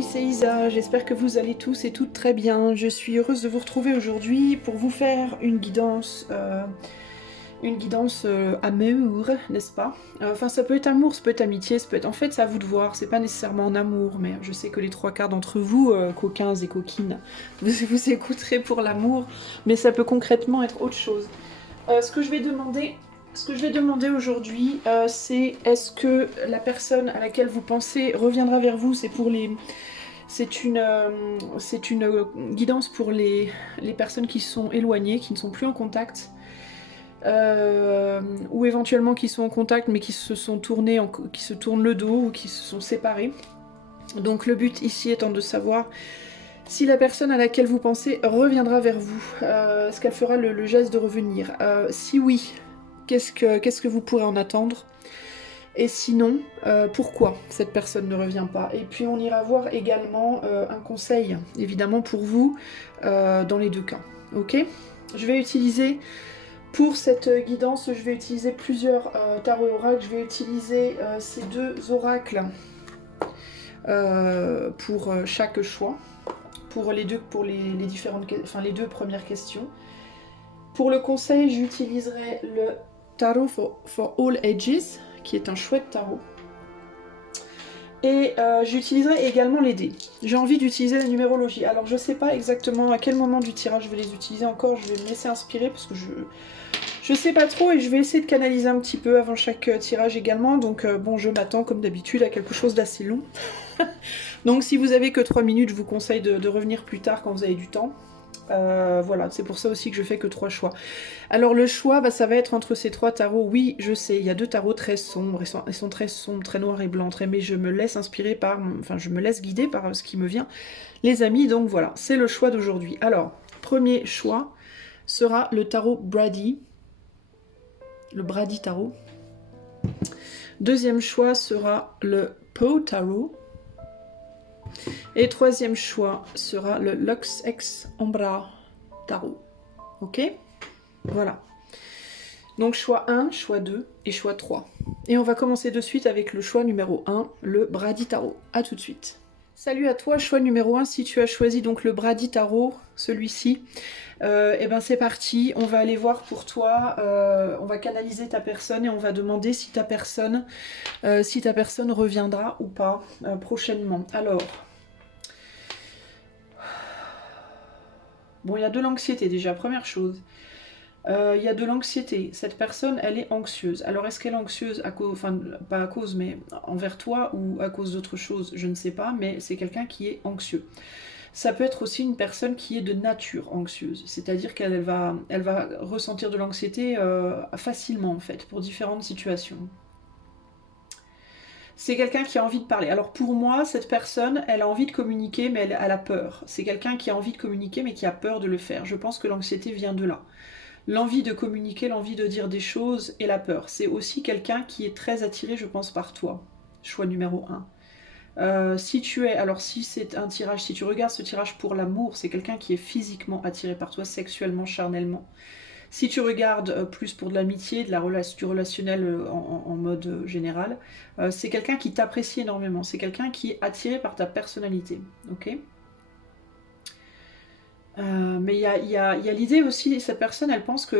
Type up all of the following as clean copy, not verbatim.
amis, c'est Isa, j'espère que vous allez tous et toutes très bien. Je suis heureuse de vous retrouver aujourd'hui pour vous faire une guidance amour, n'est-ce pas? Enfin, ça peut être amour, ça peut être amitié, ça peut être... En fait, c'est à vous de voir, c'est pas nécessairement en amour, mais je sais que les trois quarts d'entre vous, coquins et coquines, vous écouterez pour l'amour, mais ça peut concrètement être autre chose. Ce que je vais demander aujourd'hui, c'est est-ce que la personne à laquelle vous pensez reviendra vers vous? C'est une guidance pour les personnes qui sont éloignées, qui ne sont plus en contact, ou éventuellement qui sont en contact mais qui se sont qui se tournent le dos ou qui se sont séparés. Donc le but ici étant de savoir si la personne à laquelle vous pensez reviendra vers vous, est-ce qu'elle fera le geste de revenir? Si oui, qu'est-ce que vous pourrez en attendre? Et sinon, pourquoi cette personne ne revient pas? Et puis on ira voir également un conseil, évidemment pour vous, dans les deux cas. Ok? Je vais utiliser, pour cette guidance, je vais utiliser plusieurs tarots et oracles. Je vais utiliser ces deux oracles pour chaque choix. Pour les les deux premières questions. Pour le conseil, j'utiliserai le Tarot for All Ages, qui est un chouette tarot. Et j'utiliserai également les dés. J'ai envie d'utiliser la numérologie. Alors je sais pas exactement à quel moment du tirage je vais les utiliser encore, je vais me laisser inspirer parce que je sais pas trop et je vais essayer de canaliser un petit peu avant chaque tirage également. Donc bon, je m'attends comme d'habitude à quelque chose d'assez long. Donc si vous avez que 3 minutes, je vous conseille de revenir plus tard quand vous avez du temps. Voilà, c'est pour ça aussi que je fais que 3 choix. Alors le choix, bah, ça va être entre ces 3 tarots. Oui, je sais, il y a 2 tarots très sombres, ils sont très sombres, très noirs et blancs, mais je me laisse inspirer enfin je me laisse guider par ce qui me vient. Les amis, donc voilà, c'est le choix d'aujourd'hui. Alors, premier choix sera le tarot Brady, le Brady tarot. Deuxième choix sera le Poe tarot. Et troisième choix sera le Lux Ex Ombra tarot. Ok? Voilà. Donc choix 1, choix 2 et choix 3. Et on va commencer de suite avec le choix numéro 1, le Brady Tarot. A tout de suite. Salut à toi, choix numéro 1, si tu as choisi donc le Brady Tarot, celui-ci, et ben c'est parti, on va aller voir pour toi, on va canaliser ta personne et on va demander si ta personne reviendra ou pas prochainement. Alors, bon, il y a de l'anxiété déjà, première chose. Il y a de l'anxiété. Cette personne, elle est anxieuse. Alors, est-ce qu'elle est anxieuse à cause, enfin, pas à cause, mais envers toi ou à cause d'autre chose, je ne sais pas, mais c'est quelqu'un qui est anxieux. Ça peut être aussi une personne qui est de nature anxieuse, c'est-à-dire qu'elle va ressentir de l'anxiété facilement, en fait, pour différentes situations. C'est quelqu'un qui a envie de parler. Alors pour moi, cette personne, elle a envie de communiquer, mais elle a peur. C'est quelqu'un qui a envie de communiquer, mais qui a peur de le faire. Je pense que l'anxiété vient de là. L'envie de communiquer, l'envie de dire des choses et la peur. C'est aussi quelqu'un qui est très attiré, je pense, par toi. Choix numéro 1. Alors si c'est un tirage, si tu regardes ce tirage pour l'amour, c'est quelqu'un qui est physiquement attiré par toi, sexuellement, charnellement. Si tu regardes plus pour de l'amitié, du relationnel en mode général, c'est quelqu'un qui t'apprécie énormément. C'est quelqu'un qui est attiré par ta personnalité. Ok ? Mais il y a l'idée aussi, cette personne, elle pense que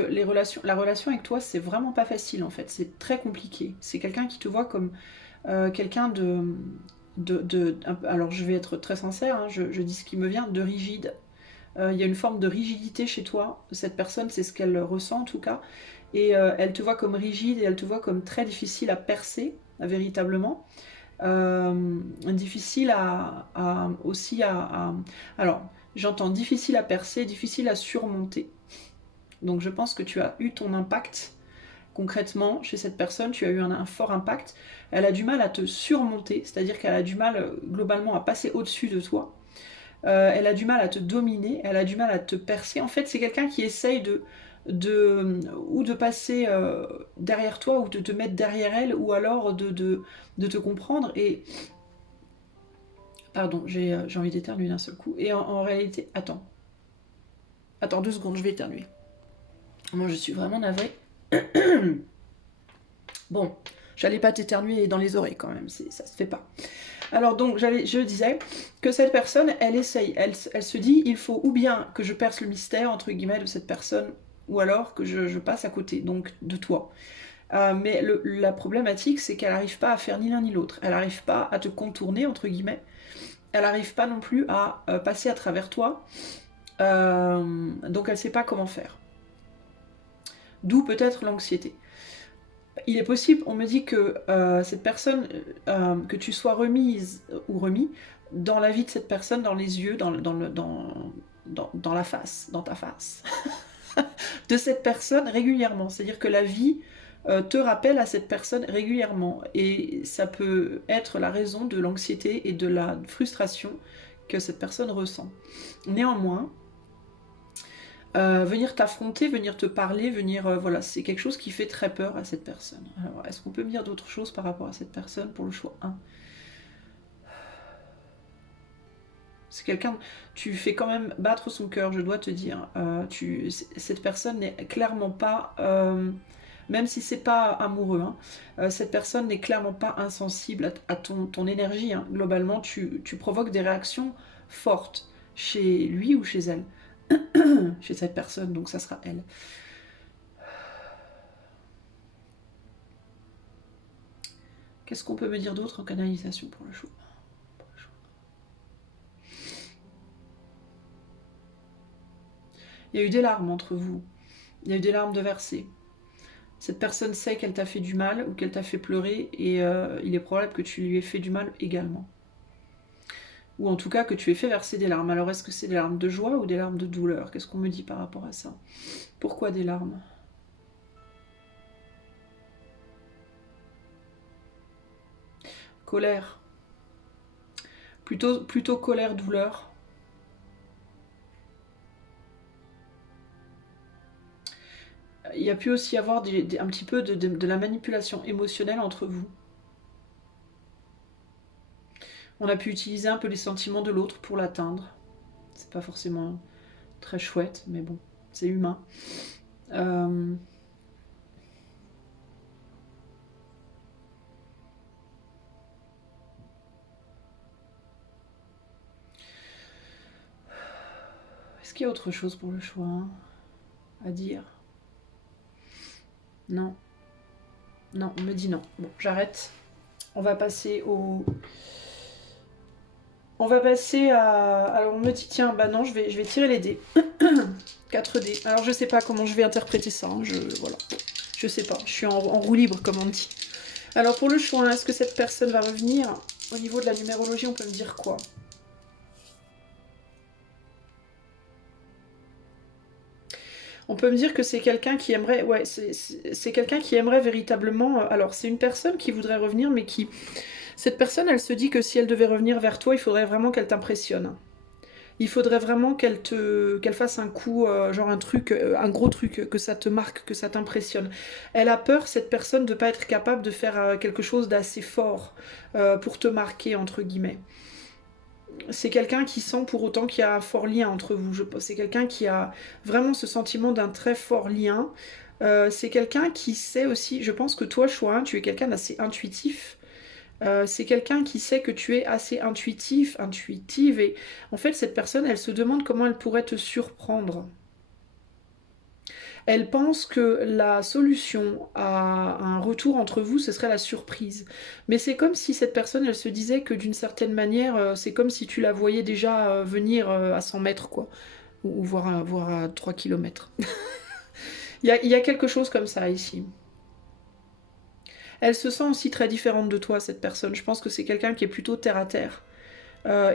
la relation avec toi, c'est vraiment pas facile en fait. C'est très compliqué. C'est quelqu'un qui te voit comme quelqu'un alors je vais être très sincère, hein, je dis ce qui me vient, de rigide. Il y a une forme de rigidité chez toi. Cette personne, c'est ce qu'elle ressent en tout cas. Et elle te voit comme rigide et elle te voit comme très difficile à percer, véritablement. Difficile aussi à... Alors, j'entends difficile à percer, difficile à surmonter. Donc je pense que tu as eu ton impact concrètement chez cette personne, tu as eu un fort impact. Elle a du mal à te surmonter, c'est-à-dire qu'elle a du mal globalement à passer au-dessus de toi. Elle a du mal à te dominer, elle a du mal à te percer. En fait, c'est quelqu'un qui essaye ou de passer derrière toi, ou de te mettre derrière elle, ou alors de te comprendre. Et pardon, j'ai envie d'éternuer d'un seul coup. Et en réalité, attends 2 secondes, je vais éternuer. Moi, je suis vraiment navrée. Bon, J'allais pas t'éternuer dans les oreilles quand même, ça se fait pas. Alors donc, je disais que cette personne, elle essaye, elle se dit, il faut ou bien que je perce le mystère, entre guillemets, de cette personne, ou alors que je passe à côté, donc de toi. Mais la problématique, c'est qu'elle n'arrive pas à faire ni l'un ni l'autre. Elle n'arrive pas à te contourner, entre guillemets. Elle n'arrive pas non plus à passer à travers toi. Donc elle ne sait pas comment faire. D'où peut-être l'anxiété. Il est possible, on me dit que cette personne, que tu sois remise ou remis dans la vie de cette personne, dans les yeux, dans la face, dans ta face, de cette personne régulièrement. C'est-à-dire que la vie te rappelle à cette personne régulièrement. Et ça peut être la raison de l'anxiété et de la frustration que cette personne ressent. Néanmoins, venir t'affronter, venir te parler, voilà, c'est quelque chose qui fait très peur à cette personne. Alors, est-ce qu'on peut me dire d'autres choses par rapport à cette personne pour le choix 1? C'est quelqu'un, tu fais quand même battre son cœur, je dois te dire. Cette personne n'est clairement pas, même si c'est pas amoureux, hein, cette personne n'est clairement pas insensible à ton énergie. Hein. Globalement, tu provoques des réactions fortes chez lui ou chez elle. Chez cette personne, donc ça sera elle. Qu'est-ce qu'on peut me dire d'autre en canalisation pour le choix? Il y a eu des larmes entre vous. Il y a eu des larmes de versées. Cette personne sait qu'elle t'a fait du mal ou qu'elle t'a fait pleurer et il est probable que tu lui aies fait du mal également. Ou en tout cas que tu aies fait verser des larmes. Alors est-ce que c'est des larmes de joie ou des larmes de douleur? Qu'est-ce qu'on me dit par rapport à ça? Pourquoi des larmes? Colère. Plutôt colère, douleur. Il y a pu aussi avoir un petit peu de la manipulation émotionnelle entre vous. On a pu utiliser un peu les sentiments de l'autre pour l'atteindre. C'est pas forcément très chouette, mais bon, c'est humain. Est-ce qu'il y a autre chose pour le choix à dire? Non. Non, on me dit non. Bon, j'arrête. On va passer au... On va passer à... Alors on me dit, tiens, bah non, je vais tirer les dés. 4 dés. Alors je sais pas comment je vais interpréter ça. Hein. Voilà. Je sais pas. Je suis en roue libre, comme on dit. Alors pour le choix, est-ce que cette personne va revenir? Au niveau de la numérologie, on peut me dire quoi? On peut me dire que c'est quelqu'un qui aimerait... Ouais, c'est quelqu'un qui aimerait véritablement... Alors c'est une personne qui voudrait revenir, mais qui... Cette personne, elle se dit que si elle devait revenir vers toi, il faudrait vraiment qu'elle t'impressionne. Il faudrait vraiment qu'elle fasse un coup, genre un truc, un gros truc, que ça te marque, que ça t'impressionne. Elle a peur, cette personne, de ne pas être capable de faire quelque chose d'assez fort pour te marquer, entre guillemets. C'est quelqu'un qui sent pour autant qu'il y a un fort lien entre vous. C'est quelqu'un qui a vraiment ce sentiment d'un très fort lien. C'est quelqu'un qui sait aussi, je pense que toi, Chouin, tu es quelqu'un d'assez intuitif. C'est quelqu'un qui sait que tu es assez intuitive, et en fait cette personne, elle se demande comment elle pourrait te surprendre. Elle pense que la solution à un retour entre vous, ce serait la surprise. Mais c'est comme si cette personne, elle se disait que d'une certaine manière, c'est comme si tu la voyais déjà venir à 100 mètres, quoi. Ou voire à 3 kilomètres. Il y a quelque chose comme ça ici. Elle se sent aussi très différente de toi, cette personne. Je pense que c'est quelqu'un qui est plutôt terre à terre.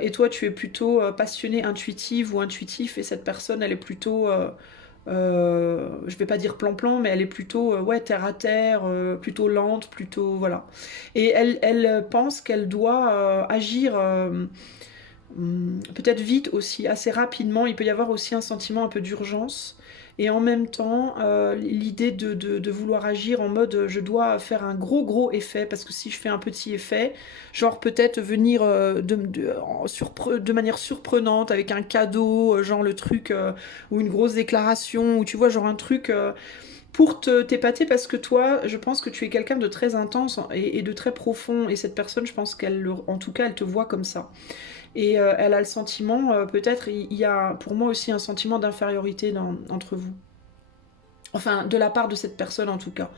Et toi, tu es plutôt passionnée, intuitive ou intuitif. Et cette personne, elle est plutôt... je vais pas dire plan-plan, mais elle est plutôt ouais, terre à terre, plutôt lente, plutôt... Voilà. Et elle pense qu'elle doit agir... peut-être vite aussi, assez rapidement. Il peut y avoir aussi un sentiment un peu d'urgence. Et en même temps, l'idée de vouloir agir en mode je dois faire un gros effet, parce que si je fais un petit effet, genre peut-être venir de manière surprenante avec un cadeau, genre le truc, ou une grosse déclaration, ou tu vois, genre un truc pour t'épater, parce que toi, je pense que tu es quelqu'un de très intense et de très profond, et cette personne, je pense en tout cas, elle te voit comme ça. Et elle a le sentiment, peut-être, il y a pour moi aussi un sentiment d'infériorité entre vous. Enfin, de la part de cette personne en tout cas.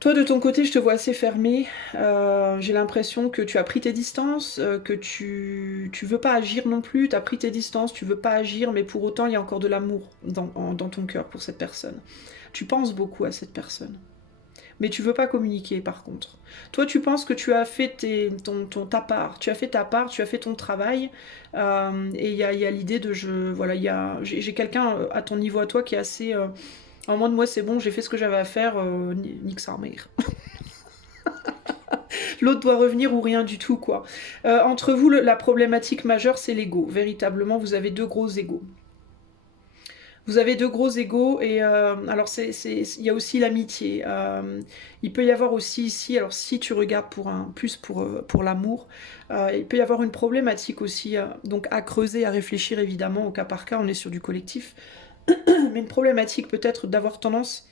Toi, de ton côté, je te vois assez fermé. J'ai l'impression que tu as pris tes distances, que tu veux pas agir non plus. Tu as pris tes distances, tu veux pas agir, mais pour autant, il y a encore de l'amour dans ton cœur pour cette personne. Tu penses beaucoup à cette personne. Mais tu veux pas communiquer par contre. Toi, tu penses que tu as fait ta part. Tu as fait ta part, tu as fait ton travail. Et il y a l'idée de voilà, j'ai quelqu'un à ton niveau à toi qui est assez. En mode, moi, c'est bon, j'ai fait ce que j'avais à faire, nique sa mère. L'autre doit revenir ou rien du tout, quoi. Entre vous, la problématique majeure, c'est l'ego. Véritablement, vous avez deux gros égos. Vous avez deux gros égos et alors il y a aussi l'amitié. Il peut y avoir aussi ici, alors si tu regardes plus pour l'amour, il peut y avoir une problématique aussi, donc à creuser, à réfléchir évidemment au cas par cas, on est sur du collectif, mais une problématique peut-être d'avoir tendance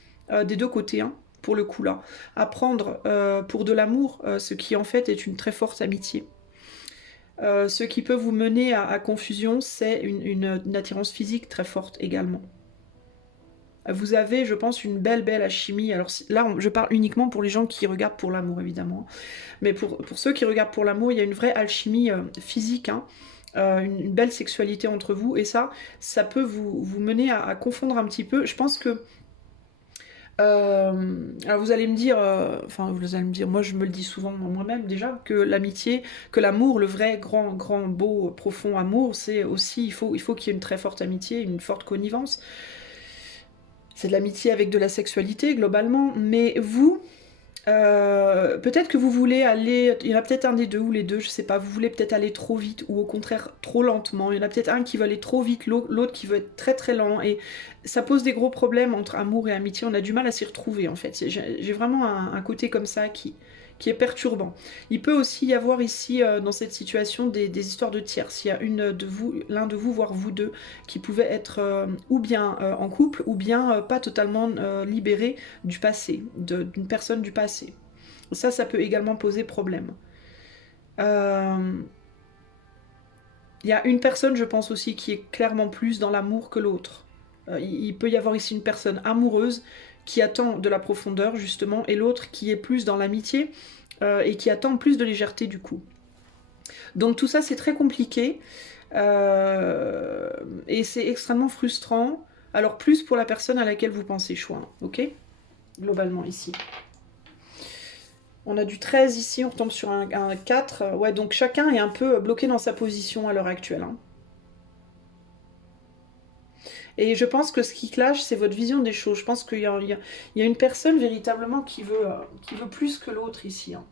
des deux côtés, hein, pour le coup là, à prendre pour de l'amour ce qui en fait est une très forte amitié. Ce qui peut vous mener à confusion, c'est une attirance physique très forte également. Vous avez, je pense, une belle alchimie. Alors là, je parle uniquement pour les gens qui regardent pour l'amour, évidemment. Mais pour ceux qui regardent pour l'amour, il y a une vraie alchimie physique, hein, une belle sexualité entre vous. Et ça peut vous mener à confondre un petit peu. Je pense que... alors vous allez me dire, enfin vous allez me dire, moi je me le dis souvent moi-même déjà, que l'amitié, que l'amour, le vrai grand, beau, profond amour, c'est aussi, il faut qu'il y ait une très forte amitié, une forte connivence. C'est de l'amitié avec de la sexualité globalement, mais vous, peut-être que vous voulez aller, il y en a peut-être un des deux ou les deux, je sais pas, vous voulez peut-être aller trop vite ou au contraire trop lentement, il y en a peut-être un qui veut aller trop vite, l'autre qui veut être très très lent, et ça pose des gros problèmes entre amour et amitié, on a du mal à s'y retrouver en fait, j'ai vraiment un côté comme ça qui est perturbant. Il peut aussi y avoir ici, dans cette situation, des histoires de tierces. Il y a l'un de vous, voire vous deux, qui pouvaient être ou bien en couple, ou bien pas totalement libérés du passé, d'une personne du passé. Ça peut également poser problème. Il y a une personne, je pense aussi, qui est clairement plus dans l'amour que l'autre. Il peut y avoir ici une personne amoureuse qui attend de la profondeur, justement, et l'autre qui est plus dans l'amitié et qui attend plus de légèreté, du coup. Donc tout ça, c'est très compliqué et c'est extrêmement frustrant. Alors plus pour la personne à laquelle vous pensez choix, ok? Globalement, ici. On a du 13 ici, on retombe sur un 4. Ouais, donc chacun est un peu bloqué dans sa position à l'heure actuelle, hein. Et je pense que ce qui clash, c'est votre vision des choses. Je pense qu'il y a une personne véritablement qui veut plus que l'autre ici, hein,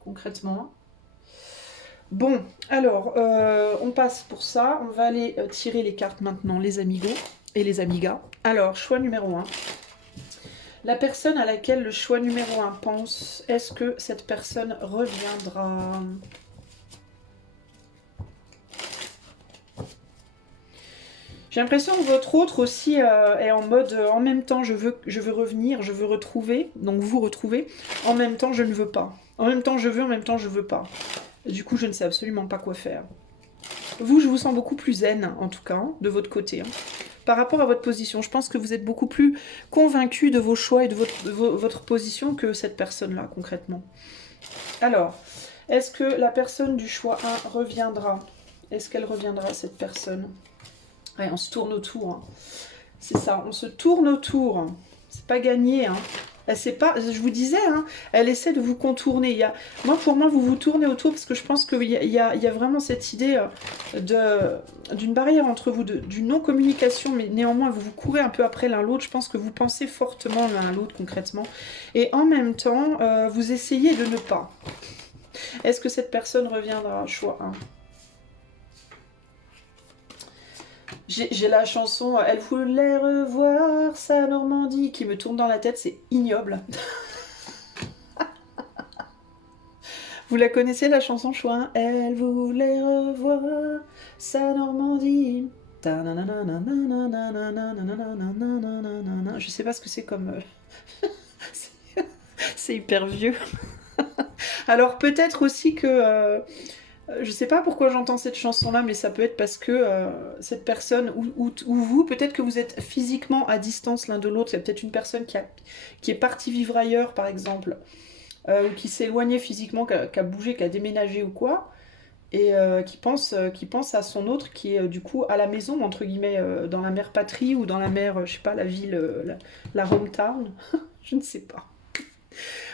concrètement. Bon, alors, on passe pour ça. On va aller tirer les cartes maintenant, les amigos et les amigas. Alors, choix numéro 1. La personne à laquelle le choix numéro 1 pense, est-ce que cette personne reviendra ? J'ai l'impression que votre autre aussi est en mode en même temps je veux revenir, je veux retrouver, donc vous retrouver, en même temps je ne veux pas. En même temps je veux, en même temps je veux pas. Du coup je ne sais absolument pas quoi faire. Vous, je vous sens beaucoup plus zen, en tout cas, hein, de votre côté. Hein. Par rapport à votre position, je pense que vous êtes beaucoup plus convaincu de vos choix et de votre position que cette personne-là, concrètement. Alors, est-ce que la personne du choix 1 reviendra? Est-ce qu'elle reviendra, cette personne? Ouais, on se tourne autour. Hein. C'est ça, on se tourne autour. C'est pas gagné, hein. Elle sait pas, je vous disais, hein, elle essaie de vous contourner. Pour moi, vous vous tournez autour parce que je pense qu'il y a vraiment cette idée d'une barrière entre vous, d'une non-communication, mais néanmoins, vous courez un peu après l'un l'autre. Je pense que vous pensez fortement l'un à l'autre, concrètement. Et en même temps, vous essayez de ne pas. Est-ce que cette personne reviendra? Choix 1. J'ai la chanson Elle voulait revoir sa Normandie qui me tourne dans la tête, c'est ignoble. Vous la connaissez la chanson choix 1? Elle voulait revoir sa Normandie. Je sais pas ce que c'est comme... c'est hyper vieux. Alors peut-être aussi que... je sais pas pourquoi j'entends cette chanson-là, mais ça peut être parce que cette personne, ou vous, peut-être que vous êtes physiquement à distance l'un de l'autre. C'est peut-être une personne qui est partie vivre ailleurs, par exemple, ou qui s'est éloignée physiquement, qui a bougé, qui a déménagé ou quoi, et qui pense à son autre qui est du coup à la maison, entre guillemets, dans la mère patrie ou dans la mère, je sais pas, la ville, la hometown, je ne sais pas.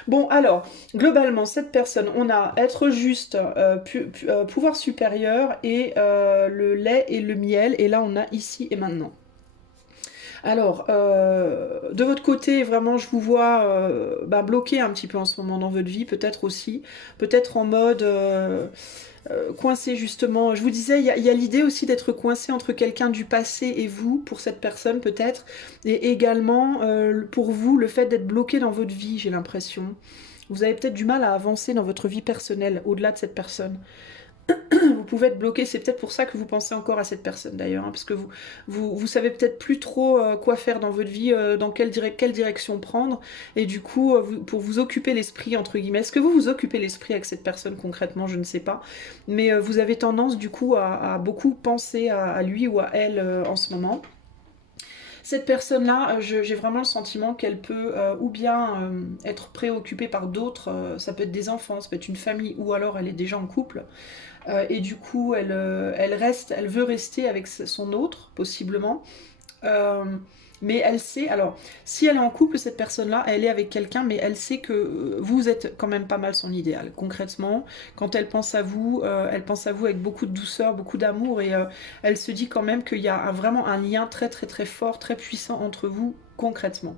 Bon, alors, globalement, cette personne, on a être juste, pouvoir supérieur et le lait et le miel. Et là, on a ici et maintenant. Alors, de votre côté, vraiment, je vous vois bloqué un petit peu en ce moment dans votre vie, peut-être aussi. Peut-être en mode coincé, justement. Je vous disais, il y a l'idée aussi d'être coincé entre quelqu'un du passé et vous, pour cette personne, peut-être. Et également, pour vous, le fait d'être bloqué dans votre vie, j'ai l'impression. Vous avez peut-être du mal à avancer dans votre vie personnelle, au-delà de cette personne. Vous pouvez être bloqué, c'est peut-être pour ça que vous pensez encore à cette personne d'ailleurs, hein, parce que vous savez peut-être plus trop quoi faire dans votre vie, dans quelle direction prendre, et du coup, pour vous occuper l'esprit, entre guillemets, est-ce que vous vous occupez l'esprit avec cette personne concrètement, je ne sais pas, mais vous avez tendance du coup à beaucoup penser à lui ou à elle en ce moment. Cette personne-là, j'ai vraiment le sentiment qu'elle peut ou bien être préoccupée par d'autres, ça peut être des enfants, ça peut être une famille, ou alors elle est déjà en couple, et du coup elle veut rester avec son autre, possiblement. Euh, mais elle sait, alors, si elle est en couple, cette personne-là, elle est avec quelqu'un, mais elle sait que vous êtes quand même pas mal son idéal. Concrètement, quand elle pense à vous avec beaucoup de douceur, beaucoup d'amour, et elle se dit quand même qu'il y a vraiment un lien très très très fort, très puissant entre vous, concrètement.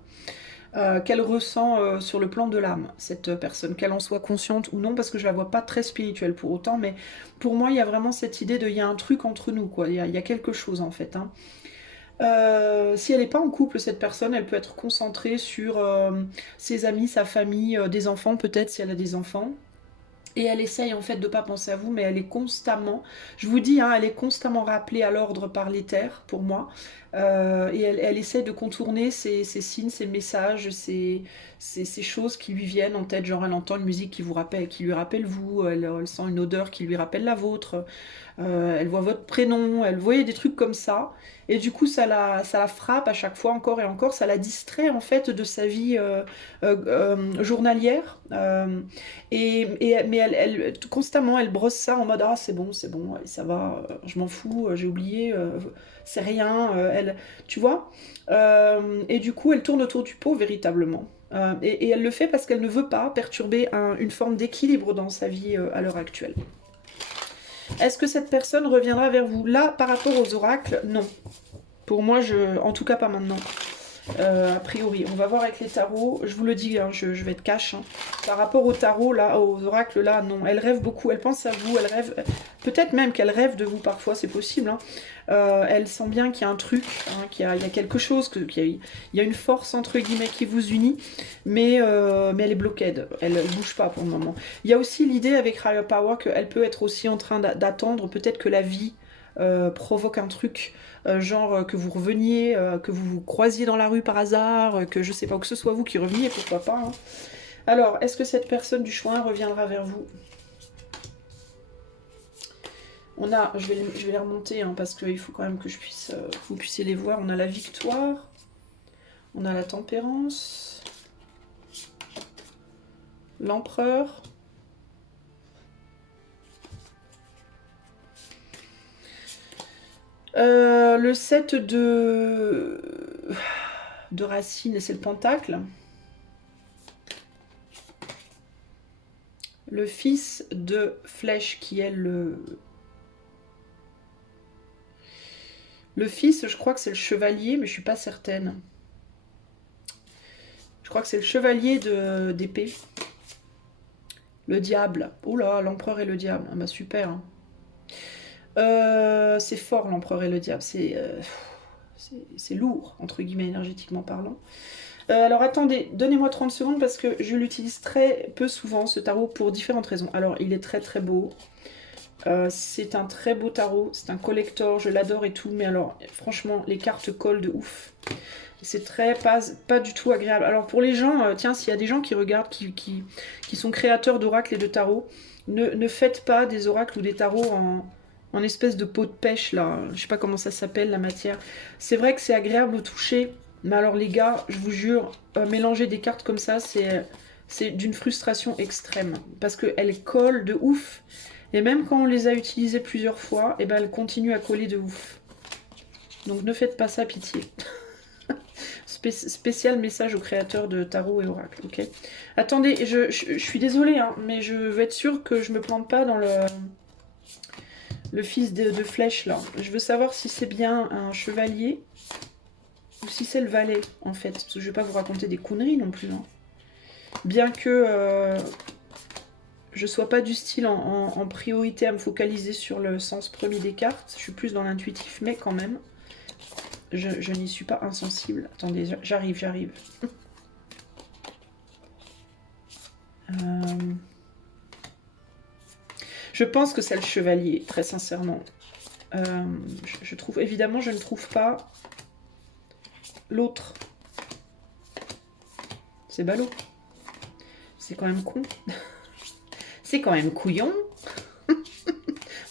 Qu'elle ressent sur le plan de l'âme, cette personne, qu'elle en soit consciente ou non, parce que je la vois pas très spirituelle pour autant, mais pour moi, il y a vraiment cette idée il y a un truc entre nous, quoi. Il y a quelque chose, en fait, hein. Si elle n'est pas en couple, cette personne, elle peut être concentrée sur ses amis, sa famille, des enfants, peut-être si elle a des enfants. Et elle essaye en fait de ne pas penser à vous, mais elle est constamment, je vous dis, hein, elle est constamment rappelée à l'ordre par l'éther, pour moi. Et elle essaye de contourner ces signes, ces messages, ces choses qui lui viennent en tête. Genre elle entend une musique qui lui rappelle vous, elle sent une odeur qui lui rappelle la vôtre. Elle voit votre prénom, elle voyait des trucs comme ça. Et du coup, ça la frappe à chaque fois, encore et encore. Ça la distrait en fait de sa vie journalière. Mais constamment, elle brosse ça en mode ah, c'est bon, allez, ça va, je m'en fous, j'ai oublié, c'est rien. Tu vois. Et du coup, elle tourne autour du pot véritablement. Et elle le fait parce qu'elle ne veut pas perturber une forme d'équilibre dans sa vie à l'heure actuelle. Est-ce que cette personne reviendra vers vous? Là, par rapport aux oracles, non. Pour moi, en tout cas pas maintenant. A priori, on va voir avec les tarots. Je vous le dis, hein, je vais être cash. Hein. Par rapport aux tarots, là, aux oracles, là, non. Elle rêve beaucoup, elle pense à vous, elle rêve. Peut-être même qu'elle rêve de vous parfois, c'est possible. Hein. Elle sent bien qu'il y a un truc, hein, qu'il y a quelque chose, il y a une force entre guillemets qui vous unit, mais elle est bloquée, elle ne bouge pas pour le moment. Il y a aussi l'idée avec Higher Power qu'elle peut être aussi en train d'attendre peut-être que la vie provoque un truc, genre que vous reveniez, que vous vous croisiez dans la rue par hasard, que je sais pas, que ce soit vous qui reveniez, pourquoi pas. Hein. Alors, est-ce que cette personne du choix reviendra vers vous? On a, je vais les remonter hein, parce qu'il faut quand même que vous puissiez les voir. On a la victoire, on a la tempérance, l'empereur, le 7 de racines, c'est le pentacle. Le fils de flèche qui est le fils, je crois que c'est le chevalier, mais je suis pas certaine. Je crois que c'est le chevalier d'épée. Le diable. Oh là, l'empereur et le diable. Ah bah super. Hein. C'est fort l'empereur et le diable. C'est lourd, entre guillemets, énergétiquement parlant. Alors attendez, donnez-moi 30 secondes parce que je l'utilise très peu souvent, ce tarot, pour différentes raisons. Alors, il est très très beau. C'est un très beau tarot, c'est un collector, je l'adore et tout, mais alors franchement les cartes collent de ouf. C'est pas du tout agréable. Alors pour les gens, tiens, s'il y a des gens qui regardent, qui sont créateurs d'oracles et de tarots, ne faites pas des oracles ou des tarots en espèce de pot de pêche là. Je sais pas comment ça s'appelle la matière. C'est vrai que c'est agréable au toucher, mais alors les gars, je vous jure, mélanger des cartes comme ça, c'est d'une frustration extrême. Parce qu'elles collent de ouf. Et même quand on les a utilisées plusieurs fois, et ben elles continuent à coller de ouf. Donc ne faites pas ça, pitié. Spécial message aux créateurs de tarot et oracle, ok. Attendez, je suis désolée, hein, mais je veux être sûre que je me plante pas dans le fils de flèche là. Je veux savoir si c'est bien un chevalier ou si c'est le valet en fait, parce que je vais pas vous raconter des conneries non plus. Hein. Bien que je sois pas du style en priorité à me focaliser sur le sens premier des cartes, je suis plus dans l'intuitif, mais quand même. Je n'y suis pas insensible. Attendez, j'arrive. Je pense que c'est le chevalier, très sincèrement. Je trouve, évidemment, je ne trouve pas l'autre. C'est ballot. C'est quand même con. C'est quand même couillon.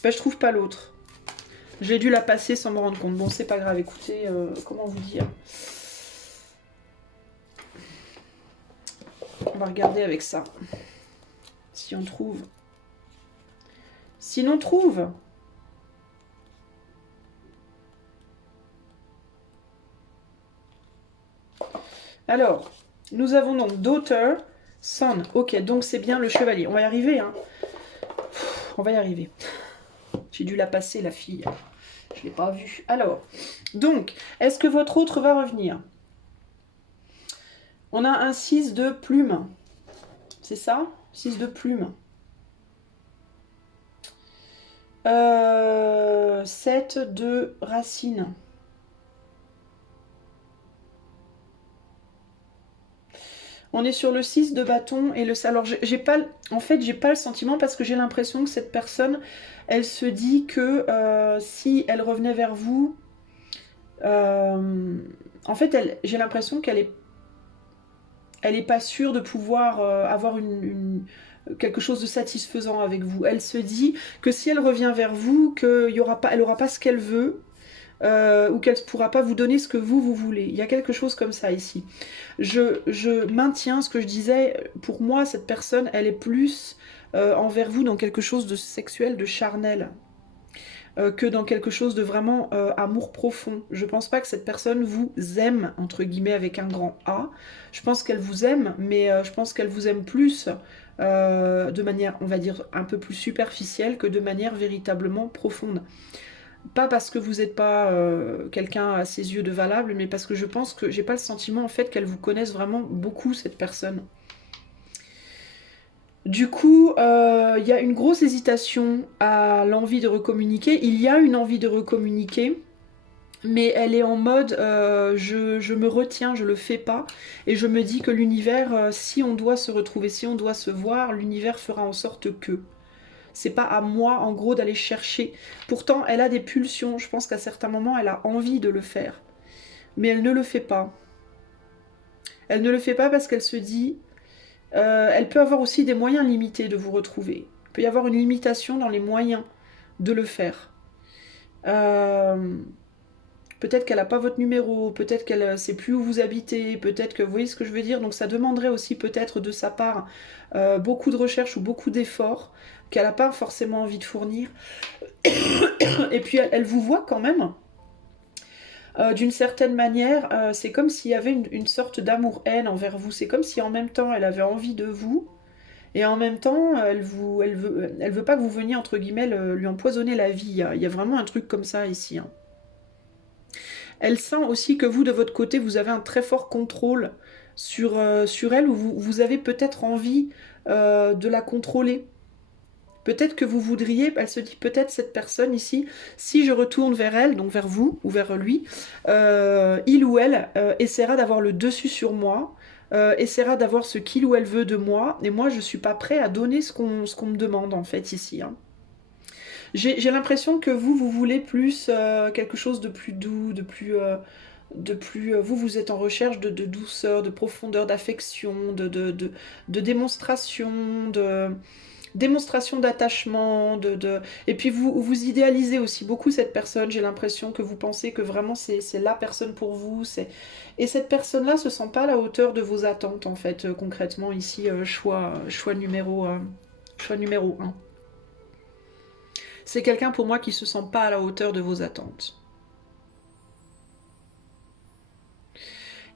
Bah, je trouve pas l'autre. J'ai dû la passer sans me rendre compte. Bon, c'est pas grave, écoutez, comment vous dire. On va regarder avec ça. Si on trouve. Si l'on trouve. Alors, nous avons donc daughter, son. Ok, donc c'est bien le chevalier. On va y arriver, hein. On va y arriver. J'ai dû la passer, la fille. Je ne l'ai pas vue. Alors, donc, est-ce que votre autre va revenir? On a un 6 de plume. C'est ça? 6 de plume. 7 de racine. On est sur le 6 de bâton et le... Alors, j'ai pas... En fait, j'ai pas le sentiment parce que j'ai l'impression que cette personne, elle se dit que si elle revenait vers vous... en fait, j'ai l'impression qu'elle est... Elle n'est pas sûre de pouvoir avoir quelque chose de satisfaisant avec vous. Elle se dit que si elle revient vers vous, elle n'aura pas ce qu'elle veut, ou qu'elle ne pourra pas vous donner ce que vous voulez. Il y a quelque chose comme ça ici. Je maintiens ce que je disais. Pour moi, cette personne, elle est plus envers vous dans quelque chose de sexuel, de charnel, que dans quelque chose de vraiment amour profond. Je pense pas que cette personne vous aime, entre guillemets, avec un grand A. Je pense qu'elle vous aime, mais je pense qu'elle vous aime plus de manière, on va dire, un peu plus superficielle que de manière véritablement profonde. Pas parce que vous n'êtes pas quelqu'un à ses yeux de valable, mais parce que je pense que j'ai pas le sentiment en fait qu'elle vous connaisse vraiment beaucoup, cette personne. Du coup, il y a une grosse hésitation à l'envie de recommuniquer. Il y a une envie de recommuniquer, mais elle est en mode je me retiens, je le fais pas. Et je me dis que l'univers, si on doit se retrouver, si on doit se voir, l'univers fera en sorte que. C'est pas à moi, en gros, d'aller chercher. Pourtant, elle a des pulsions. Je pense qu'à certains moments, elle a envie de le faire. Mais elle ne le fait pas. Elle ne le fait pas parce qu'elle se dit... elle peut avoir aussi des moyens limités de vous retrouver. Il peut y avoir une limitation dans les moyens de le faire. Peut-être qu'elle n'a pas votre numéro, peut-être qu'elle ne sait plus où vous habitez, peut-être que vous voyez ce que je veux dire. Donc ça demanderait aussi peut-être de sa part beaucoup de recherche ou beaucoup d'efforts qu'elle n'a pas forcément envie de fournir. Et puis elle vous voit quand même. D'une certaine manière, c'est comme s'il y avait une sorte d'amour-haine envers vous. C'est comme si en même temps elle avait envie de vous, et en même temps elle veut pas que vous veniez entre guillemets lui empoisonner la vie. Il y a vraiment un truc comme ça ici. Hein. Elle sent aussi que vous de votre côté vous avez un très fort contrôle sur elle, ou vous avez peut-être envie de la contrôler. Peut-être que vous voudriez, elle se dit peut-être cette personne ici, si je retourne vers elle, donc vers vous ou vers lui, il ou elle essaiera d'avoir le dessus sur moi, essaiera d'avoir ce qu'il ou elle veut de moi, et moi je suis pas prêt à donner ce qu'on me demande en fait ici. Hein. J'ai l'impression que vous voulez plus quelque chose de plus doux, vous êtes en recherche de douceur, de profondeur, d'affection, de démonstration, démonstration d'attachement, et puis vous idéalisez aussi beaucoup cette personne. J'ai l'impression que vous pensez que vraiment c'est la personne pour vous. Et cette personne-là se sent pas à la hauteur de vos attentes, en fait, concrètement, ici, choix numéro 1. C'est quelqu'un pour moi qui se sent pas à la hauteur de vos attentes.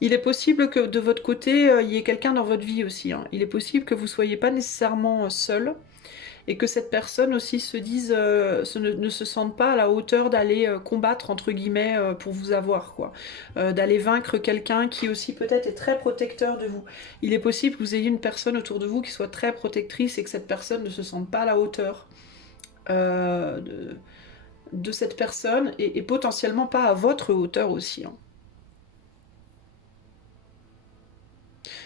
Il est possible que de votre côté, il y ait quelqu'un dans votre vie aussi, hein. Il est possible que vous ne soyez pas nécessairement seul et que cette personne aussi se dise, ne se sente pas à la hauteur d'aller combattre, entre guillemets, pour vous avoir, quoi. D'aller vaincre quelqu'un qui aussi peut-être est très protecteur de vous. Il est possible que vous ayez une personne autour de vous qui soit très protectrice et que cette personne ne se sente pas à la hauteur euh, de, de cette personne et potentiellement pas à votre hauteur aussi, hein.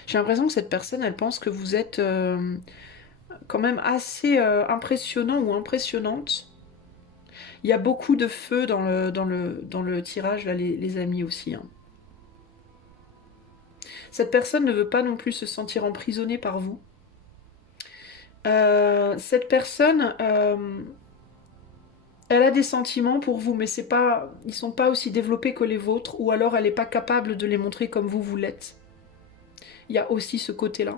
J'ai l'impression que cette personne, elle pense que vous êtes quand même assez impressionnant ou impressionnante. Il y a beaucoup de feu dans le tirage, là, les amis aussi, hein. Cette personne ne veut pas non plus se sentir emprisonnée par vous. Cette personne, elle a des sentiments pour vous, mais c'est pas, ils sont pas aussi développés que les vôtres, ou alors elle n'est pas capable de les montrer comme vous l'êtes. Il y a aussi ce côté-là.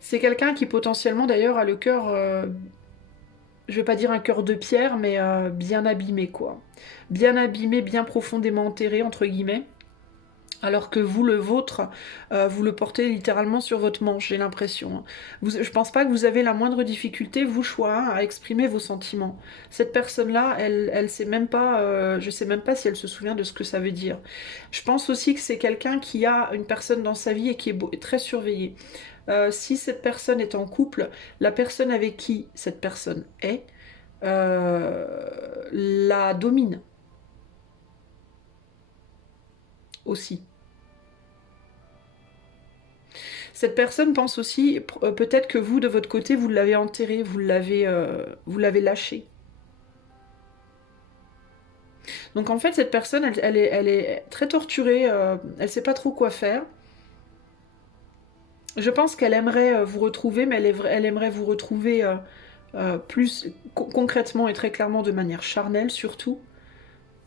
C'est quelqu'un qui potentiellement d'ailleurs a le cœur, je vais pas dire un cœur de pierre, mais bien abîmé, quoi. Bien abîmé, bien profondément enterré, entre guillemets. Alors que vous, le vôtre, vous le portez littéralement sur votre manche, j'ai l'impression, hein. Je pense pas que vous avez la moindre difficulté, vous, choix, hein, à exprimer vos sentiments. Cette personne-là, elle sait même pas, je sais même pas si elle se souvient de ce que ça veut dire. Je pense aussi que c'est quelqu'un qui a une personne dans sa vie et qui est très surveillée. Si cette personne est en couple, la personne avec qui cette personne est la domine aussi. Cette personne pense aussi, peut-être que vous, de votre côté, vous l'avez enterré, vous l'avez lâché. Donc en fait, cette personne, elle est très torturée, elle sait pas trop quoi faire. Je pense qu'elle aimerait vous retrouver, mais elle aimerait vous retrouver plus concrètement et très clairement de manière charnelle surtout,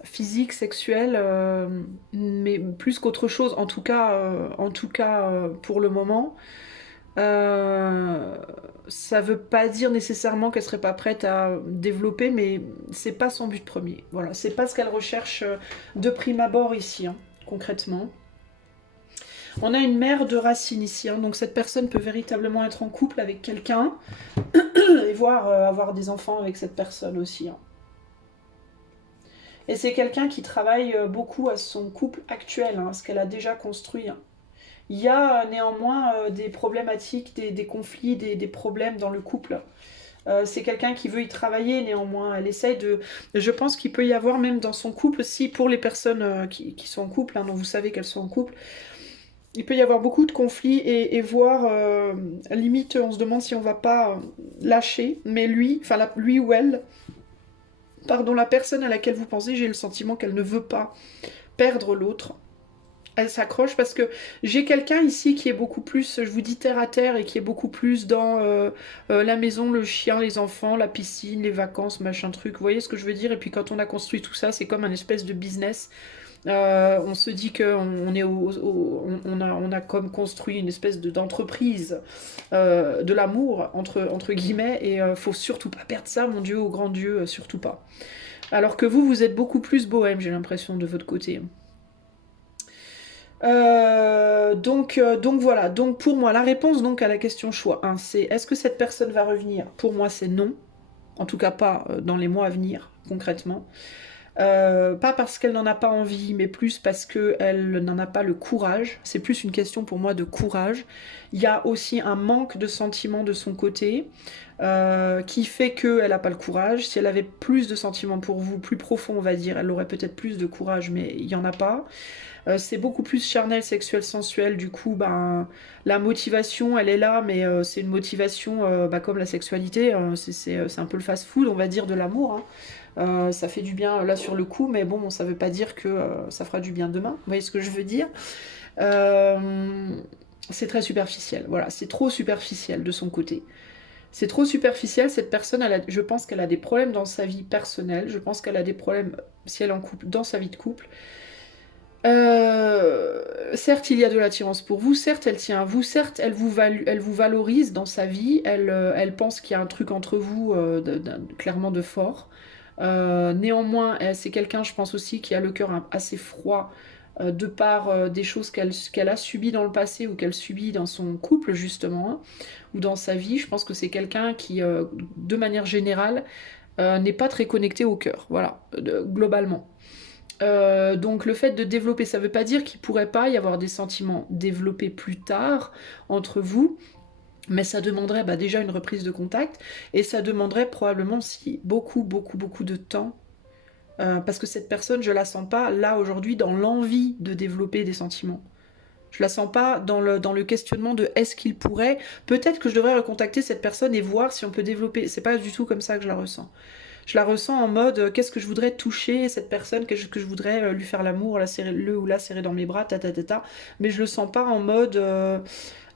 physique, sexuelle, mais plus qu'autre chose, en tout cas pour le moment. Euh, Ça veut pas dire nécessairement qu'elle serait pas prête à développer, mais c'est pas son but premier. Voilà, c'est pas ce qu'elle recherche de prime abord ici, hein, concrètement. On a une mère de racines ici, hein, donc cette personne peut véritablement être en couple avec quelqu'un et voir avoir des enfants avec cette personne aussi, hein. Et c'est quelqu'un qui travaille beaucoup à son couple actuel, hein, ce qu'elle a déjà construit, hein. Il y a néanmoins des problématiques, des conflits, des problèmes dans le couple. C'est quelqu'un qui veut y travailler néanmoins. Elle essaye de... Je pense qu'il peut y avoir même dans son couple, si pour les personnes qui sont en couple, hein, dont vous savez qu'elles sont en couple, il peut y avoir beaucoup de conflits et voire, limite, on se demande si on va pas lâcher. Mais lui, enfin lui ou elle, pardon, la personne à laquelle vous pensez, j'ai le sentiment qu'elle ne veut pas perdre l'autre. Elle s'accroche parce que j'ai quelqu'un ici qui est beaucoup plus, je vous dis terre à terre, et qui est beaucoup plus dans la maison, le chien, les enfants, la piscine, les vacances, machin truc. Vous voyez ce que je veux dire? Et puis quand on a construit tout ça, c'est comme un espèce de business. On se dit qu'on est on a comme construit une espèce d'entreprise de l'amour, entre guillemets, et faut surtout pas perdre ça, mon Dieu, au grand Dieu, surtout pas. Alors que vous êtes beaucoup plus bohème, j'ai l'impression, de votre côté. Donc voilà, donc pour moi, la réponse donc à la question choix 1, c'est est-ce que cette personne va revenir? Pour moi, c'est non. En tout cas, pas dans les mois à venir, concrètement. Pas parce qu'elle n'en a pas envie, mais plus parce qu'elle n'en a pas le courage. C'est plus une question pour moi de courage. Il y a aussi un manque de sentiments de son côté qui fait qu'elle n'a pas le courage. Si elle avait plus de sentiments pour vous, plus profonds on va dire, elle aurait peut-être plus de courage, mais il n'y en a pas. C'est beaucoup plus charnel, sexuel, sensuel. Du coup, ben, la motivation, elle est là, mais c'est une motivation comme la sexualité. C'est un peu le fast-food, on va dire, de l'amour. Hein. Ça fait du bien là sur le coup, mais bon, ça veut pas dire que ça fera du bien demain. Vous voyez ce que je veux dire? C'est très superficiel. Voilà, c'est trop superficiel de son côté. C'est trop superficiel. Cette personne, je pense qu'elle a des problèmes dans sa vie personnelle. Je pense qu'elle a des problèmes, si elle est en couple, dans sa vie de couple. Certes, il y a de l'attirance pour vous, certes, elle tient à vous, certes, elle vous valorise dans sa vie, elle pense qu'il y a un truc entre vous clairement de fort. Néanmoins, c'est quelqu'un, je pense aussi, qui a le cœur assez froid de par des choses qu'elle a subies dans le passé ou qu'elle subit dans son couple, justement, hein, ou dans sa vie. Je pense que c'est quelqu'un qui, de manière générale, n'est pas très connecté au cœur, voilà, globalement. Donc le fait de développer, ça veut pas dire qu'il pourrait pas y avoir des sentiments développés plus tard entre vous, mais ça demanderait déjà une reprise de contact et ça demanderait probablement si beaucoup de temps. Parce que cette personne, je la sens pas là aujourd'hui dans l'envie de développer des sentiments. Je la sens pas dans le questionnement de est-ce qu'il pourrait. Peut-être que je devrais recontacter cette personne et voir si on peut développer. C'est pas du tout comme ça que je la ressens. Je la ressens en mode qu'est-ce que je voudrais toucher cette personne, qu'est-ce que je voudrais lui faire l'amour, le ou la serrer dans mes bras, mais je le sens pas en mode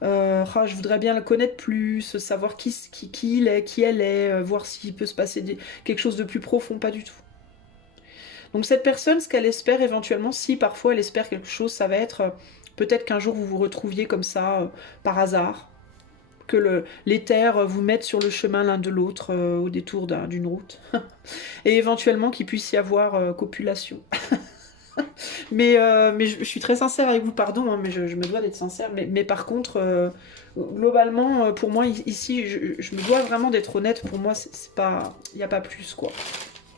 je voudrais bien le connaître plus, savoir qui il est, qui elle est, voir s'il peut se passer quelque chose de plus profond, pas du tout. Donc cette personne, ce qu'elle espère éventuellement, si parfois elle espère quelque chose, ça va être peut-être qu'un jour vous vous retrouviez comme ça par hasard, que les terres vous mettent sur le chemin l'un de l'autre au détour d'une route. Et éventuellement qu'il puisse y avoir copulation. mais je suis très sincère avec vous, pardon, hein, mais je me dois d'être sincère. Mais par contre, globalement, pour moi, ici, je me dois vraiment d'être honnête. Pour moi, c'est pas, il n'y a pas plus, quoi.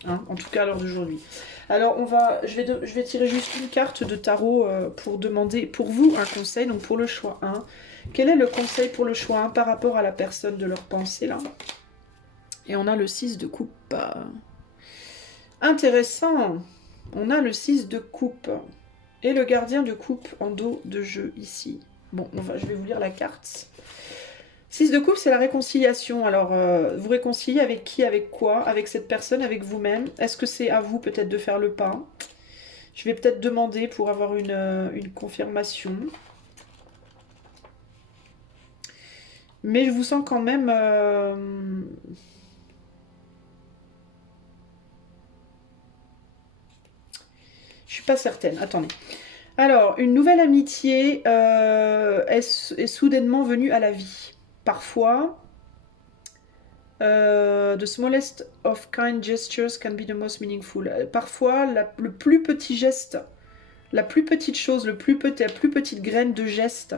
Hein, en tout cas, à l'heure d'aujourd'hui. Alors, je vais tirer juste une carte de tarot pour demander, pour vous, un conseil. Donc, pour le choix 1. Quel est le conseil pour le choix 1 par rapport à la personne de leur pensée, là? Et on a le 6 de coupe. Intéressant. On a le 6 de coupe. Et le gardien de coupe en dos de jeu, ici. Bon, je vais vous lire la carte. 6 de coupe, c'est la réconciliation. Alors, vous réconciliez avec qui, avec quoi? Avec cette personne, avec vous-même? Est-ce que c'est à vous peut-être de faire le pas? Je vais peut-être demander pour avoir une confirmation. Mais je vous sens quand même... Je suis pas certaine. Attendez. Alors, une nouvelle amitié est soudainement venue à la vie. Parfois, the smallest of kind gestures can be the most meaningful. Parfois, le plus petit geste, la plus petite chose, la plus petite graine de geste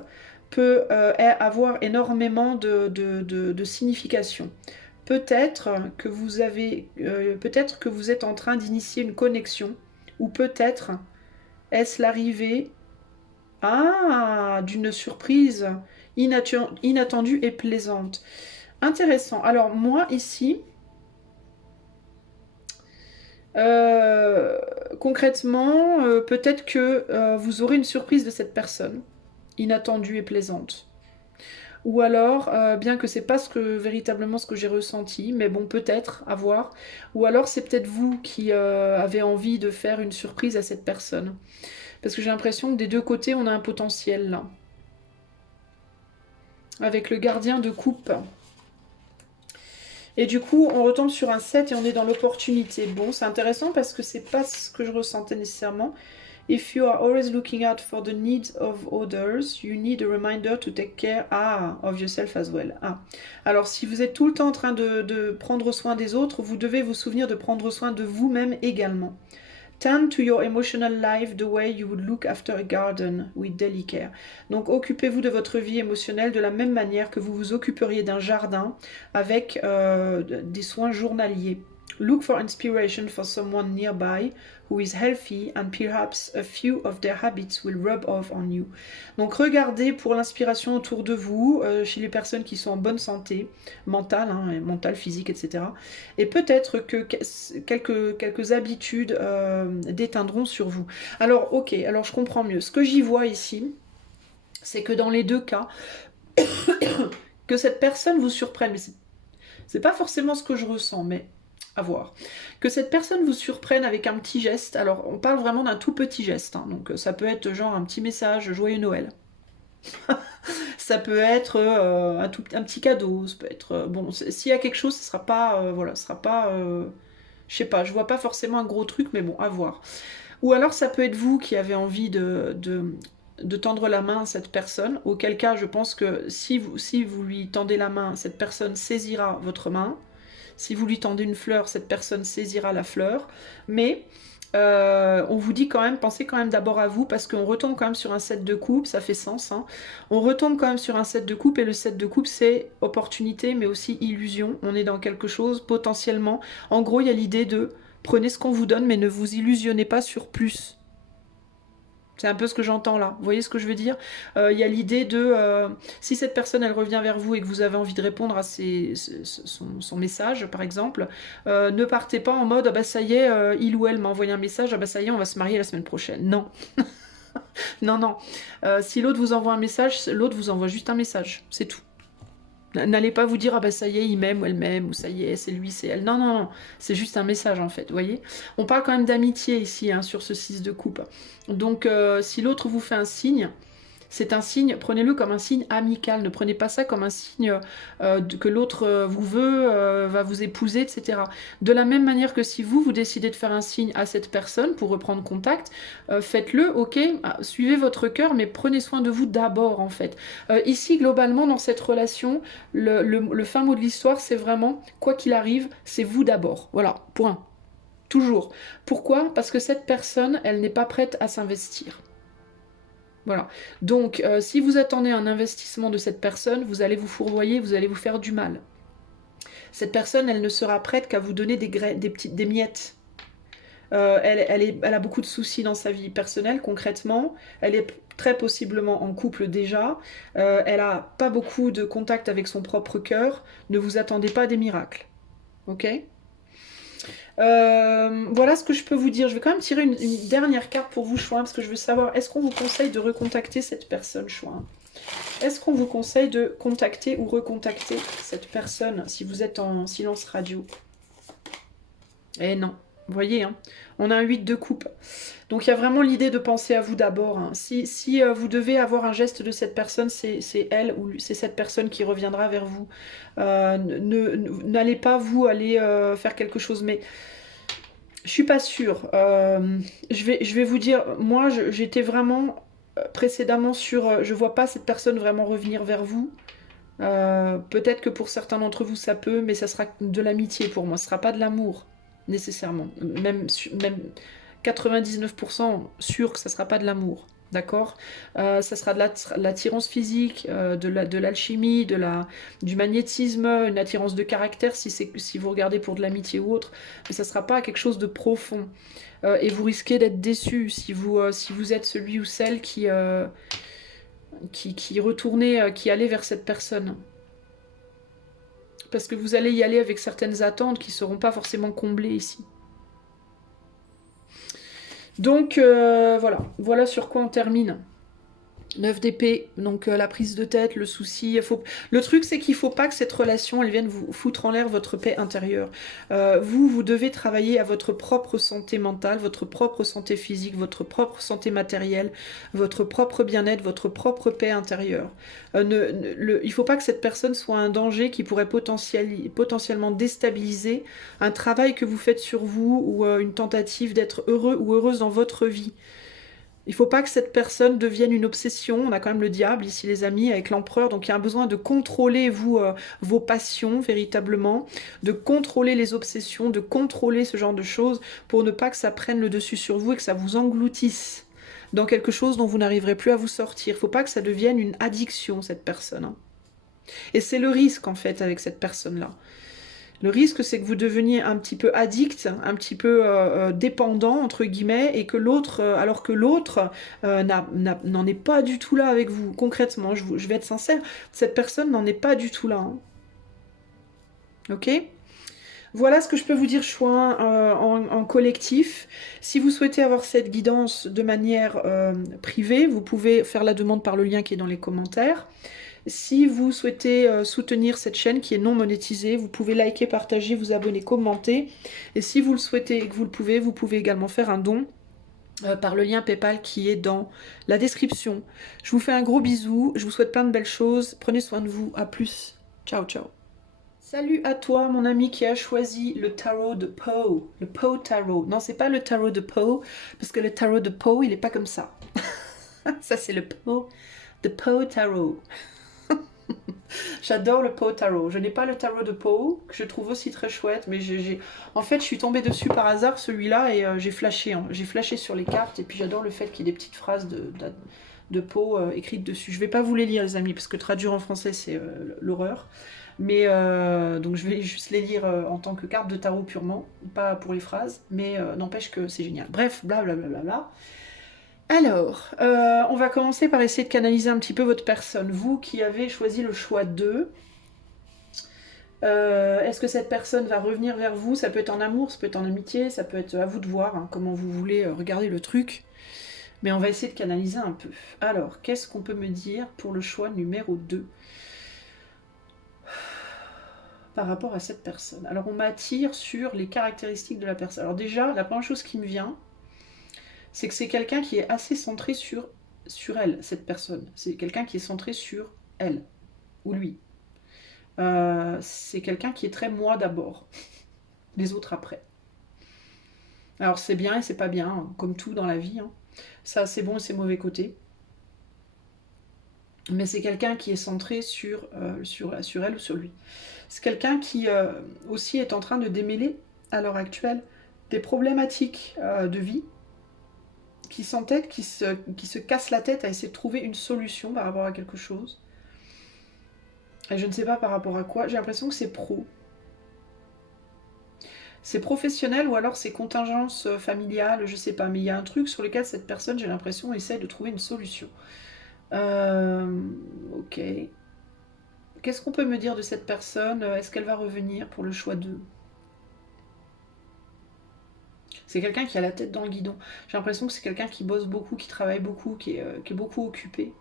peut avoir énormément de signification. Peut-être que peut-être que vous êtes en train d'initier une connexion, ou peut-être est-ce l'arrivée d'une surprise inattendue et plaisante. Intéressant. Alors moi ici, concrètement, peut-être que vous aurez une surprise de cette personne, inattendue et plaisante. Ou alors, bien que c'est pas véritablement ce que j'ai ressenti, mais bon, peut-être, à voir. Ou alors c'est peut-être vous qui avez envie de faire une surprise à cette personne. Parce que j'ai l'impression que des deux côtés, on a un potentiel là. Avec le gardien de coupe. Et du coup, on retombe sur un 7 et on est dans l'opportunité. Bon, c'est intéressant parce que c'est pas ce que je ressentais nécessairement. If you are always looking out for the needs of others, you need a reminder to take care of yourself as well. Alors si vous êtes tout le temps en train de prendre soin des autres, vous devez vous souvenir de prendre soin de vous-même également. Tend to your emotional life the way you would look after a garden with daily care. Donc occupez-vous de votre vie émotionnelle de la même manière que vous vous occuperiez d'un jardin avec des soins journaliers. Look for inspiration for someone nearby who is healthy and perhaps a few of their habits will rub off on you. Donc regardez pour l'inspiration autour de vous, chez les personnes qui sont en bonne santé mentale, hein, mentale, physique, etc. Et peut-être que quelques habitudes déteindront sur vous. Alors ok, alors je comprends mieux. Ce que j'y vois ici, c'est que dans les deux cas, que cette personne vous surprenne, mais c'est pas forcément ce que je ressens, mais à voir. Que cette personne vous surprenne avec un petit geste, alors on parle vraiment d'un tout petit geste, hein, donc ça peut être genre un petit message Joyeux Noël. Ça peut être un petit cadeau, ça peut être... bon, s'il y a quelque chose, ce sera pas... voilà, ce sera pas... je sais pas, je vois pas forcément un gros truc, mais bon, à voir. Ou alors ça peut être vous qui avez envie de tendre la main à cette personne, auquel cas je pense que si vous lui tendez la main, cette personne saisira votre main. Si vous lui tendez une fleur, cette personne saisira la fleur. Mais on vous dit quand même, pensez quand même d'abord à vous, parce qu'on retombe quand même sur un 7 de coupe, ça fait sens. Hein. On retombe quand même sur un 7 de coupe, et le 7 de coupe, c'est opportunité, mais aussi illusion. On est dans quelque chose, potentiellement. En gros, il y a l'idée de prenez ce qu'on vous donne, mais ne vous illusionnez pas sur plus. C'est un peu ce que j'entends là. Vous voyez ce que je veux dire? Il y a l'idée de... si cette personne, elle revient vers vous et que vous avez envie de répondre à son message, par exemple, ne partez pas en mode, ah bah ça y est, il ou elle m'a envoyé un message, ah bah ça y est, on va se marier la semaine prochaine. Non. Non, non. Si l'autre vous envoie un message, l'autre vous envoie juste un message. C'est tout. N'allez pas vous dire, ah bah ça y est, il m'aime ou elle m'aime, ou ça y est, c'est lui, c'est elle. Non, non, non, c'est juste un message en fait, vous voyez. On parle quand même d'amitié ici, hein, sur ce 6 de coupe. Donc si l'autre vous fait un signe, c'est un signe, prenez-le comme un signe amical, ne prenez pas ça comme un signe que l'autre vous veut, va vous épouser, etc. De la même manière que si vous décidez de faire un signe à cette personne pour reprendre contact, faites-le, ok, suivez votre cœur, mais prenez soin de vous d'abord en fait. Ici, globalement, dans cette relation, le fin mot de l'histoire, c'est vraiment, quoi qu'il arrive, c'est vous d'abord. Voilà, point. Toujours. Pourquoi? Parce que cette personne, elle n'est pas prête à s'investir. Voilà. Donc, si vous attendez un investissement de cette personne, vous allez vous fourvoyer, vous allez vous faire du mal. Cette personne, elle ne sera prête qu'à vous donner des miettes. Elle a beaucoup de soucis dans sa vie personnelle, concrètement. Elle est très possiblement en couple déjà. Elle a pas beaucoup de contact avec son propre cœur. Ne vous attendez pas à des miracles. Ok? Voilà ce que je peux vous dire. Je vais quand même tirer une dernière carte pour vous, Chouin, parce que je veux savoir, est-ce qu'on vous conseille de recontacter cette personne, Chouin? Est-ce qu'on vous conseille de contacter ou recontacter cette personne si vous êtes en silence radio? Eh non. Vous voyez, hein, on a un 8 de coupe. Donc il y a vraiment l'idée de penser à vous d'abord. Hein. Si vous devez avoir un geste de cette personne, c'est elle ou c'est cette personne qui reviendra vers vous. N'allez pas vous aller faire quelque chose, mais je suis pas sûre. Je vais vous dire, moi j'étais vraiment précédemment sur, je vois pas cette personne vraiment revenir vers vous. Peut-être que pour certains d'entre vous ça peut, mais ça sera de l'amitié pour moi, ce sera pas de l'amour nécessairement. Même 99% sûr que ça sera pas de l'amour. D'accord, ça sera de l'attirance physique, de l'alchimie, du magnétisme, une attirance de caractère si vous regardez pour de l'amitié ou autre, mais ça sera pas quelque chose de profond. Et vous risquez d'être déçu si vous êtes celui ou celle qui retournait, qui allait vers cette personne. Parce que vous allez y aller avec certaines attentes qui ne seront pas forcément comblées ici. Donc voilà sur quoi on termine. 9 d'épée, donc la prise de tête, le souci. Le truc, c'est qu'il ne faut pas que cette relation, elle vienne vous foutre en l'air votre paix intérieure. Vous devez travailler à votre propre santé mentale, votre propre santé physique, votre propre santé matérielle, votre propre bien-être, votre propre paix intérieure. Il ne faut pas que cette personne soit un danger qui pourrait potentiellement déstabiliser un travail que vous faites sur vous ou une tentative d'être heureux ou heureuse dans votre vie. Il ne faut pas que cette personne devienne une obsession. On a quand même le diable ici, les amis, avec l'empereur. Donc il y a un besoin de contrôler vos passions, véritablement, de contrôler les obsessions, de contrôler ce genre de choses pour ne pas que ça prenne le dessus sur vous et que ça vous engloutisse dans quelque chose dont vous n'arriverez plus à vous sortir. Il ne faut pas que ça devienne une addiction, cette personne. Et c'est le risque, en fait, avec cette personne-là. Le risque, c'est que vous deveniez un petit peu addict, un petit peu dépendant, entre guillemets, et que l'autre, alors que l'autre n'en est pas du tout là avec vous. Concrètement, je vais être sincère, cette personne n'en est pas du tout là. Hein. Ok? Voilà ce que je peux vous dire, choix en collectif. Si vous souhaitez avoir cette guidance de manière privée, vous pouvez faire la demande par le lien qui est dans les commentaires. Si vous souhaitez soutenir cette chaîne qui est non monétisée, vous pouvez liker, partager, vous abonner, commenter. Et si vous le souhaitez et que vous pouvez également faire un don par le lien PayPal qui est dans la description. Je vous fais un gros bisou, je vous souhaite plein de belles choses. Prenez soin de vous, à plus. Ciao, ciao. Salut à toi, mon ami qui a choisi le tarot de Poe, le Poe Tarot. Non, c'est pas le tarot de Poe, parce que le tarot de Poe, il est pas comme ça. Ça, c'est le Poe, de Poe Tarot. J'adore le Poe Tarot. Je n'ai pas le tarot de Poe, que je trouve aussi très chouette, mais en fait, je suis tombée dessus par hasard, celui-là, et j'ai flashé. Hein. J'ai flashé sur les cartes, et puis j'adore le fait qu'il y ait des petites phrases de Poe écrites dessus. Je vais pas vous les lire, les amis, parce que traduire en français, c'est l'horreur. Mais donc je vais juste les lire en tant que carte de tarot purement, pas pour les phrases, mais n'empêche que c'est génial. Bref, blablabla. Alors, on va commencer par essayer de canaliser un petit peu votre personne. Vous qui avez choisi le choix 2, est-ce que cette personne va revenir vers vous? Ça peut être en amour, ça peut être en amitié, ça peut être à vous de voir hein, comment vous voulez regarder le truc. Mais on va essayer de canaliser un peu. Alors, qu'est-ce qu'on peut me dire pour le choix numéro 2 par rapport à cette personne? Alors, on m'attire sur les caractéristiques de la personne. Alors déjà, la première chose qui me vient, c'est que c'est quelqu'un qui est assez centré sur elle, cette personne. C'est quelqu'un qui est centré sur elle, ou lui. C'est quelqu'un qui est très moi d'abord, les autres après. Alors c'est bien et c'est pas bien, hein, comme tout dans la vie. Hein. Ça c'est bon et c'est mauvais côté. Mais c'est quelqu'un qui est centré sur elle ou sur lui. C'est quelqu'un qui aussi est en train de démêler, à l'heure actuelle, des problématiques de vie, qui s'entêtent, qui se cassent la tête à essayer de trouver une solution par rapport à quelque chose. Et je ne sais pas par rapport à quoi, j'ai l'impression que c'est pro. C'est professionnel ou alors c'est contingence familiale, je sais pas, mais il y a un truc sur lequel cette personne, j'ai l'impression, essaie de trouver une solution. Ok. Qu'est-ce qu'on peut me dire de cette personne? Est-ce qu'elle va revenir pour le choix 2? C'est quelqu'un qui a la tête dans le guidon. J'ai l'impression que c'est quelqu'un qui bosse beaucoup, qui travaille beaucoup, qui est beaucoup occupé.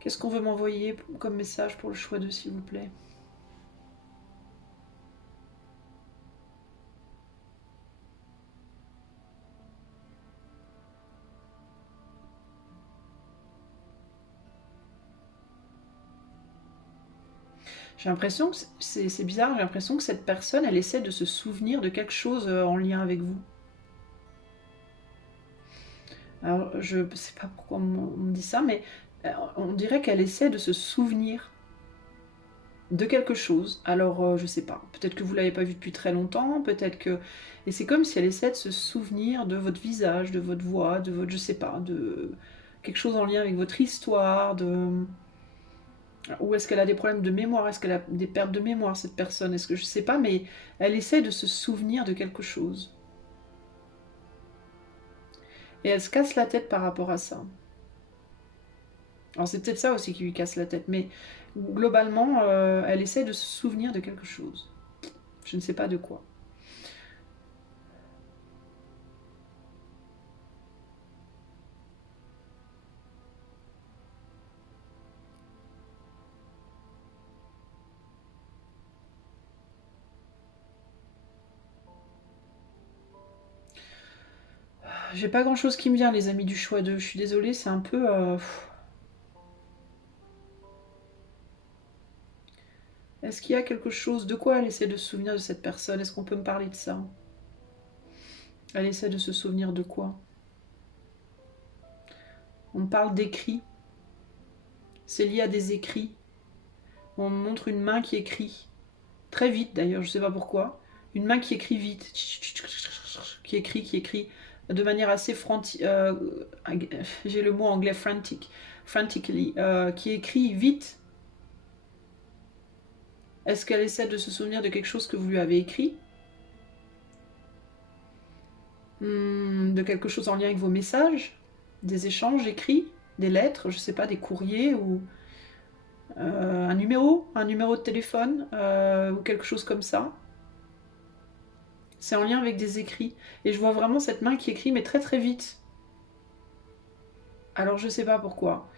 Qu'est-ce qu'on veut m'envoyer comme message pour le choix 2, s'il vous plaît? J'ai l'impression que c'est bizarre, j'ai l'impression que cette personne, elle essaie de se souvenir de quelque chose en lien avec vous. Alors, je ne sais pas pourquoi on me dit ça, mais on dirait qu'elle essaie de se souvenir de quelque chose. Alors, je sais pas. Peut-être que vous l'avez pas vu depuis très longtemps, peut-être que... Et c'est comme si elle essaie de se souvenir de votre visage, de votre voix, de votre... Je sais pas, de... quelque chose en lien avec votre histoire, de... Ou est-ce qu'elle a des problèmes de mémoire? Est-ce qu'elle a des pertes de mémoire, cette personne? Est-ce que je sais pas, mais elle essaie de se souvenir de quelque chose. Et elle se casse la tête par rapport à ça. Alors c'est peut-être ça aussi qui lui casse la tête, mais globalement, elle essaie de se souvenir de quelque chose. Je ne sais pas de quoi. J'ai pas grand chose qui me vient, les amis du choix 2. Je suis désolée, c'est un peu... Est-ce qu'il y a quelque chose? De quoi elle essaie de se souvenir de cette personne? Est-ce qu'on peut me parler de ça? Elle essaie de se souvenir de quoi? On parle d'écrits. C'est lié à des écrits. On montre une main qui écrit. Très vite d'ailleurs, je sais pas pourquoi. Une main qui écrit vite. Qui écrit. De manière assez j'ai le mot anglais frantically. Qui écrit vite. Est-ce qu'elle essaie de se souvenir de quelque chose que vous lui avez écrit? De quelque chose en lien avec vos messages? Des échanges écrits? Des lettres? Je sais pas, des courriers ou un numéro de téléphone ou quelque chose comme ça? C'est en lien avec des écrits. Et je vois vraiment cette main qui écrit, mais très très vite. Alors je sais pas pourquoi.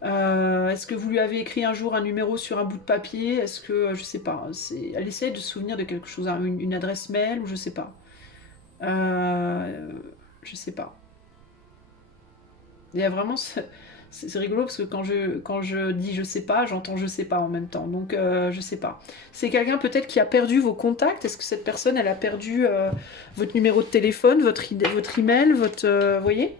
Est-ce que vous lui avez écrit un jour un numéro sur un bout de papier? Est-ce que, je sais pas, elle essaie de se souvenir de quelque chose, une adresse mail ou je sais pas. Je sais pas. Il y a vraiment c'est rigolo parce que quand je dis je sais pas, j'entends je sais pas en même temps. Donc je sais pas. C'est quelqu'un peut-être qui a perdu vos contacts. Est-ce que cette personne elle a perdu votre numéro de téléphone, votre email, vous voyez?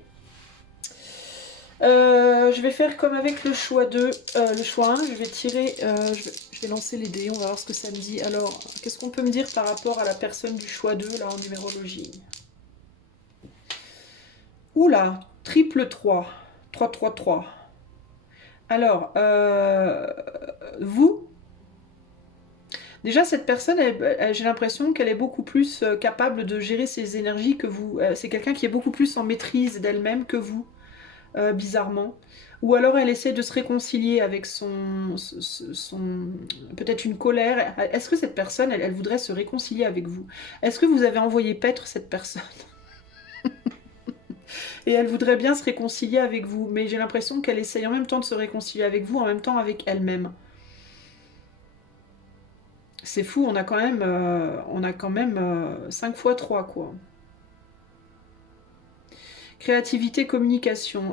Je vais faire comme avec le choix 2, le choix 1, je vais tirer, je vais lancer les dés, on va voir ce que ça me dit. Alors, qu'est-ce qu'on peut me dire par rapport à la personne du choix 2, là, en numérologie? Oula, triple 3, 3, 3, 3. Alors, vous, déjà cette personne, j'ai l'impression qu'elle est beaucoup plus capable de gérer ses énergies que vous. C'est quelqu'un qui est beaucoup plus en maîtrise d'elle-même que vous. Bizarrement. Ou alors elle essaie de se réconcilier avec son peut-être une colère. Est-ce que cette personne, elle voudrait se réconcilier avec vous? Est-ce que vous avez envoyé paître cette personne? Et elle voudrait bien se réconcilier avec vous, mais j'ai l'impression qu'elle essaye en même temps de se réconcilier avec vous, en même temps avec elle-même. C'est fou, on a quand même 5 fois 3 quoi. Créativité, communication.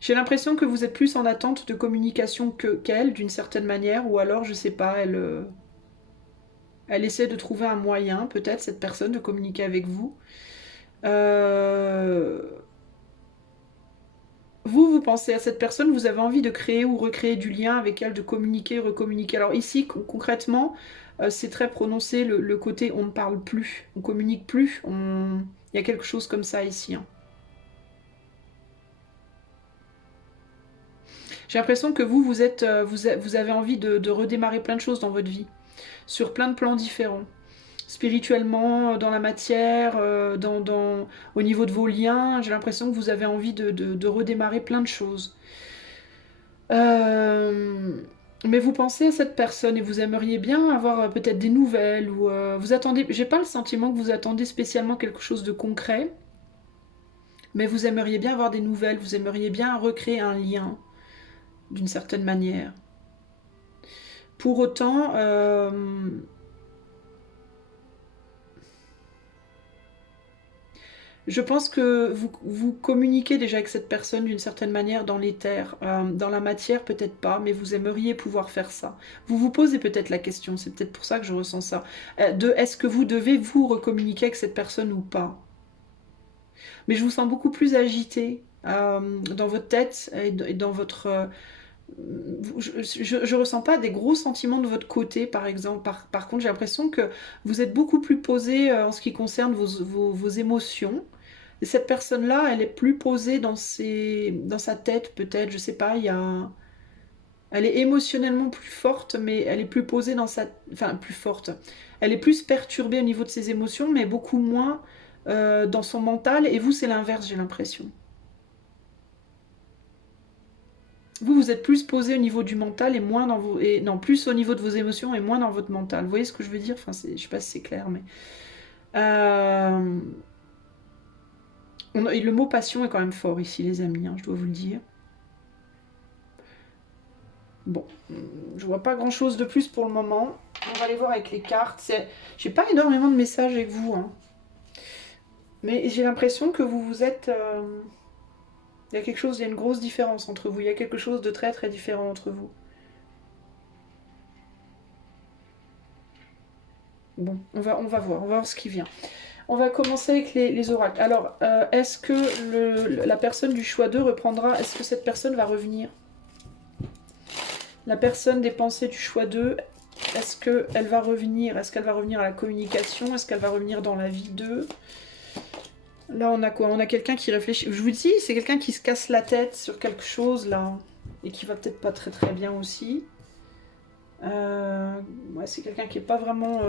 J'ai l'impression que vous êtes plus en attente de communication qu'elle, d'une certaine manière, ou alors, je sais pas, elle essaie de trouver un moyen, peut-être, cette personne, de communiquer avec vous. Euh, vous pensez à cette personne, vous avez envie de créer ou recréer du lien avec elle, de communiquer, recommuniquer. Alors ici, concrètement, c'est très prononcé le côté on ne parle plus, on communique plus, il y a quelque chose comme ça ici. Hein. J'ai l'impression que vous avez envie de redémarrer plein de choses dans votre vie, sur plein de plans différents. Spirituellement, dans la matière, au niveau de vos liens, j'ai l'impression que vous avez envie de redémarrer plein de choses. Mais vous pensez à cette personne et vous aimeriez bien avoir peut-être des nouvelles ou vous attendez. J'ai pas le sentiment que vous attendez spécialement quelque chose de concret, mais vous aimeriez bien avoir des nouvelles, vous aimeriez bien recréer un lien d'une certaine manière. Pour autant, je pense que vous communiquez déjà avec cette personne d'une certaine manière dans l'éther. Dans la matière, peut-être pas, mais vous aimeriez pouvoir faire ça. Vous vous posez peut-être la question, c'est peut-être pour ça que je ressens ça. Est-ce que vous devez vous recommuniquer avec cette personne ou pas? Mais je vous sens beaucoup plus agité dans votre tête et dans votre... je ressens pas des gros sentiments de votre côté, par exemple. Par contre, j'ai l'impression que vous êtes beaucoup plus posé en ce qui concerne vos émotions. Et cette personne-là, elle est plus posée dans sa tête, peut-être, je sais pas, elle est émotionnellement plus forte, mais elle est plus posée dans sa... Enfin, plus forte. Elle est plus perturbée au niveau de ses émotions, mais beaucoup moins dans son mental. Et vous, c'est l'inverse, j'ai l'impression. Vous êtes plus posé au niveau du mental et moins dans vos... Et, non, plus au niveau de vos émotions et moins dans votre mental. Vous voyez ce que je veux dire? Enfin, je sais pas si c'est clair, mais... Euh, le mot passion est quand même fort ici, les amis, hein, je dois vous le dire. Bon, je vois pas grand chose de plus pour le moment. On va aller voir avec les cartes. J'ai pas énormément de messages avec vous, hein. Mais j'ai l'impression que vous êtes. Il y a quelque chose, il y a une grosse différence entre vous. Il y a quelque chose de très très différent entre vous. Bon, on va voir ce qui vient. On va commencer avec les oracles. Alors, est-ce que la personne du choix 2 reprendra? Est-ce que cette personne va revenir? La personne des pensées du choix 2, est-ce qu'elle va revenir? Est-ce qu'elle va revenir à la communication? Est-ce qu'elle va revenir dans la vie 2? Là, on a quoi? On a quelqu'un qui réfléchit. Je vous dis, c'est quelqu'un qui se casse la tête sur quelque chose, là. Et qui va peut-être pas très très bien aussi. Ouais, c'est quelqu'un qui est pas vraiment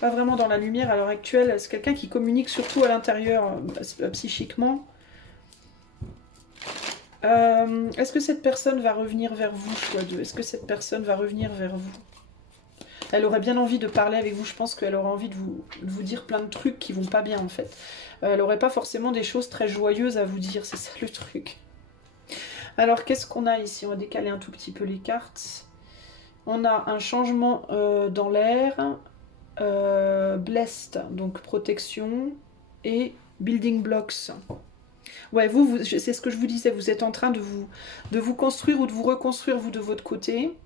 dans la lumière à l'heure actuelle. C'est quelqu'un qui communique surtout à l'intérieur, psychiquement. Est-ce que cette personne va revenir vers vous, choix 2? Est-ce que cette personne va revenir vers vous? Elle aurait bien envie de parler avec vous. Je pense qu'elle aurait envie de vous dire plein de trucs qui vont pas bien, en fait. Elle aurait pas forcément des choses très joyeuses à vous dire. C'est ça le truc. Alors, qu'est-ce qu'on a ici? On va décaler un tout petit peu les cartes. On a un changement dans l'air. Blessed, donc protection. Et building blocks. Ouais, c'est ce que je vous disais. Vous êtes en train de vous construire ou de vous reconstruire, vous, de votre côté.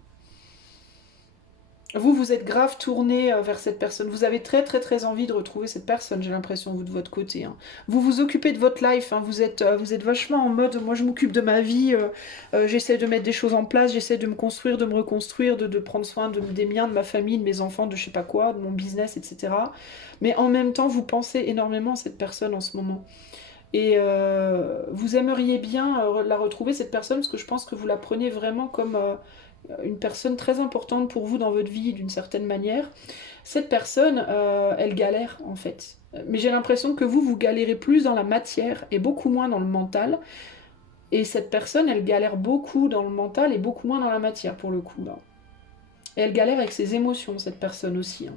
Vous êtes grave tourné vers cette personne. Vous avez très très très envie de retrouver cette personne, j'ai l'impression, vous, de votre côté. Hein. Vous vous occupez de votre life, hein. Vous êtes vachement en mode, moi je m'occupe de ma vie, j'essaie de mettre des choses en place, j'essaie de me construire, de me reconstruire, de prendre soin des miens, de ma famille, de mes enfants, de je sais pas quoi, de mon business, etc. Mais en même temps, vous pensez énormément à cette personne en ce moment. Et vous aimeriez bien la retrouver, cette personne, parce que je pense que vous la prenez vraiment comme une personne très importante pour vous dans votre vie, d'une certaine manière. Cette personne, elle galère, en fait. Mais j'ai l'impression que vous galérez plus dans la matière et beaucoup moins dans le mental. Et cette personne, elle galère beaucoup dans le mental et beaucoup moins dans la matière, pour le coup. Là. Et elle galère avec ses émotions, cette personne aussi. Hein.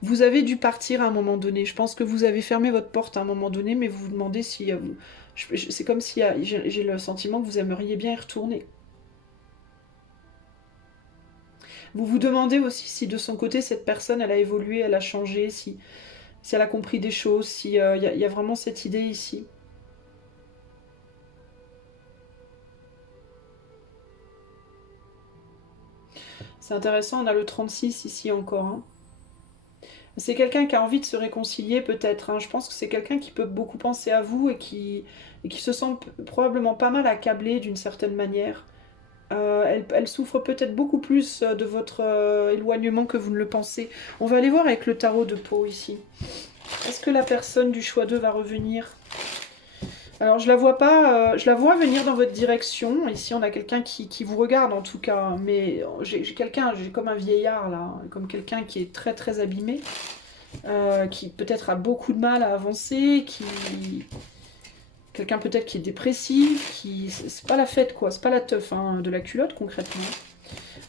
Vous avez dû partir à un moment donné. Je pense que vous avez fermé votre porte à un moment donné, mais vous vous demandez si... c'est comme si j'ai le sentiment que vous aimeriez bien y retourner. Vous vous demandez aussi si de son côté, cette personne, elle a évolué, elle a changé, si elle a compris des choses, s'il y a vraiment cette idée ici. C'est intéressant, on a le 36 ici encore. Hein. C'est quelqu'un qui a envie de se réconcilier peut-être. Hein. Je pense que c'est quelqu'un qui peut beaucoup penser à vous et qui se sent probablement pas mal accablé d'une certaine manière. Elle souffre peut-être beaucoup plus de votre éloignement que vous ne le pensez. On va aller voir avec le tarot de peau ici. Est-ce que la personne du choix 2 va revenir? Alors je la vois pas, je la vois venir dans votre direction. Ici on a quelqu'un qui vous regarde en tout cas, mais j'ai comme un vieillard là, comme quelqu'un qui est très très abîmé, qui peut-être a beaucoup de mal à avancer, quelqu'un peut-être qui est dépressif, c'est pas la fête quoi, c'est pas la teuf hein, de la culotte concrètement.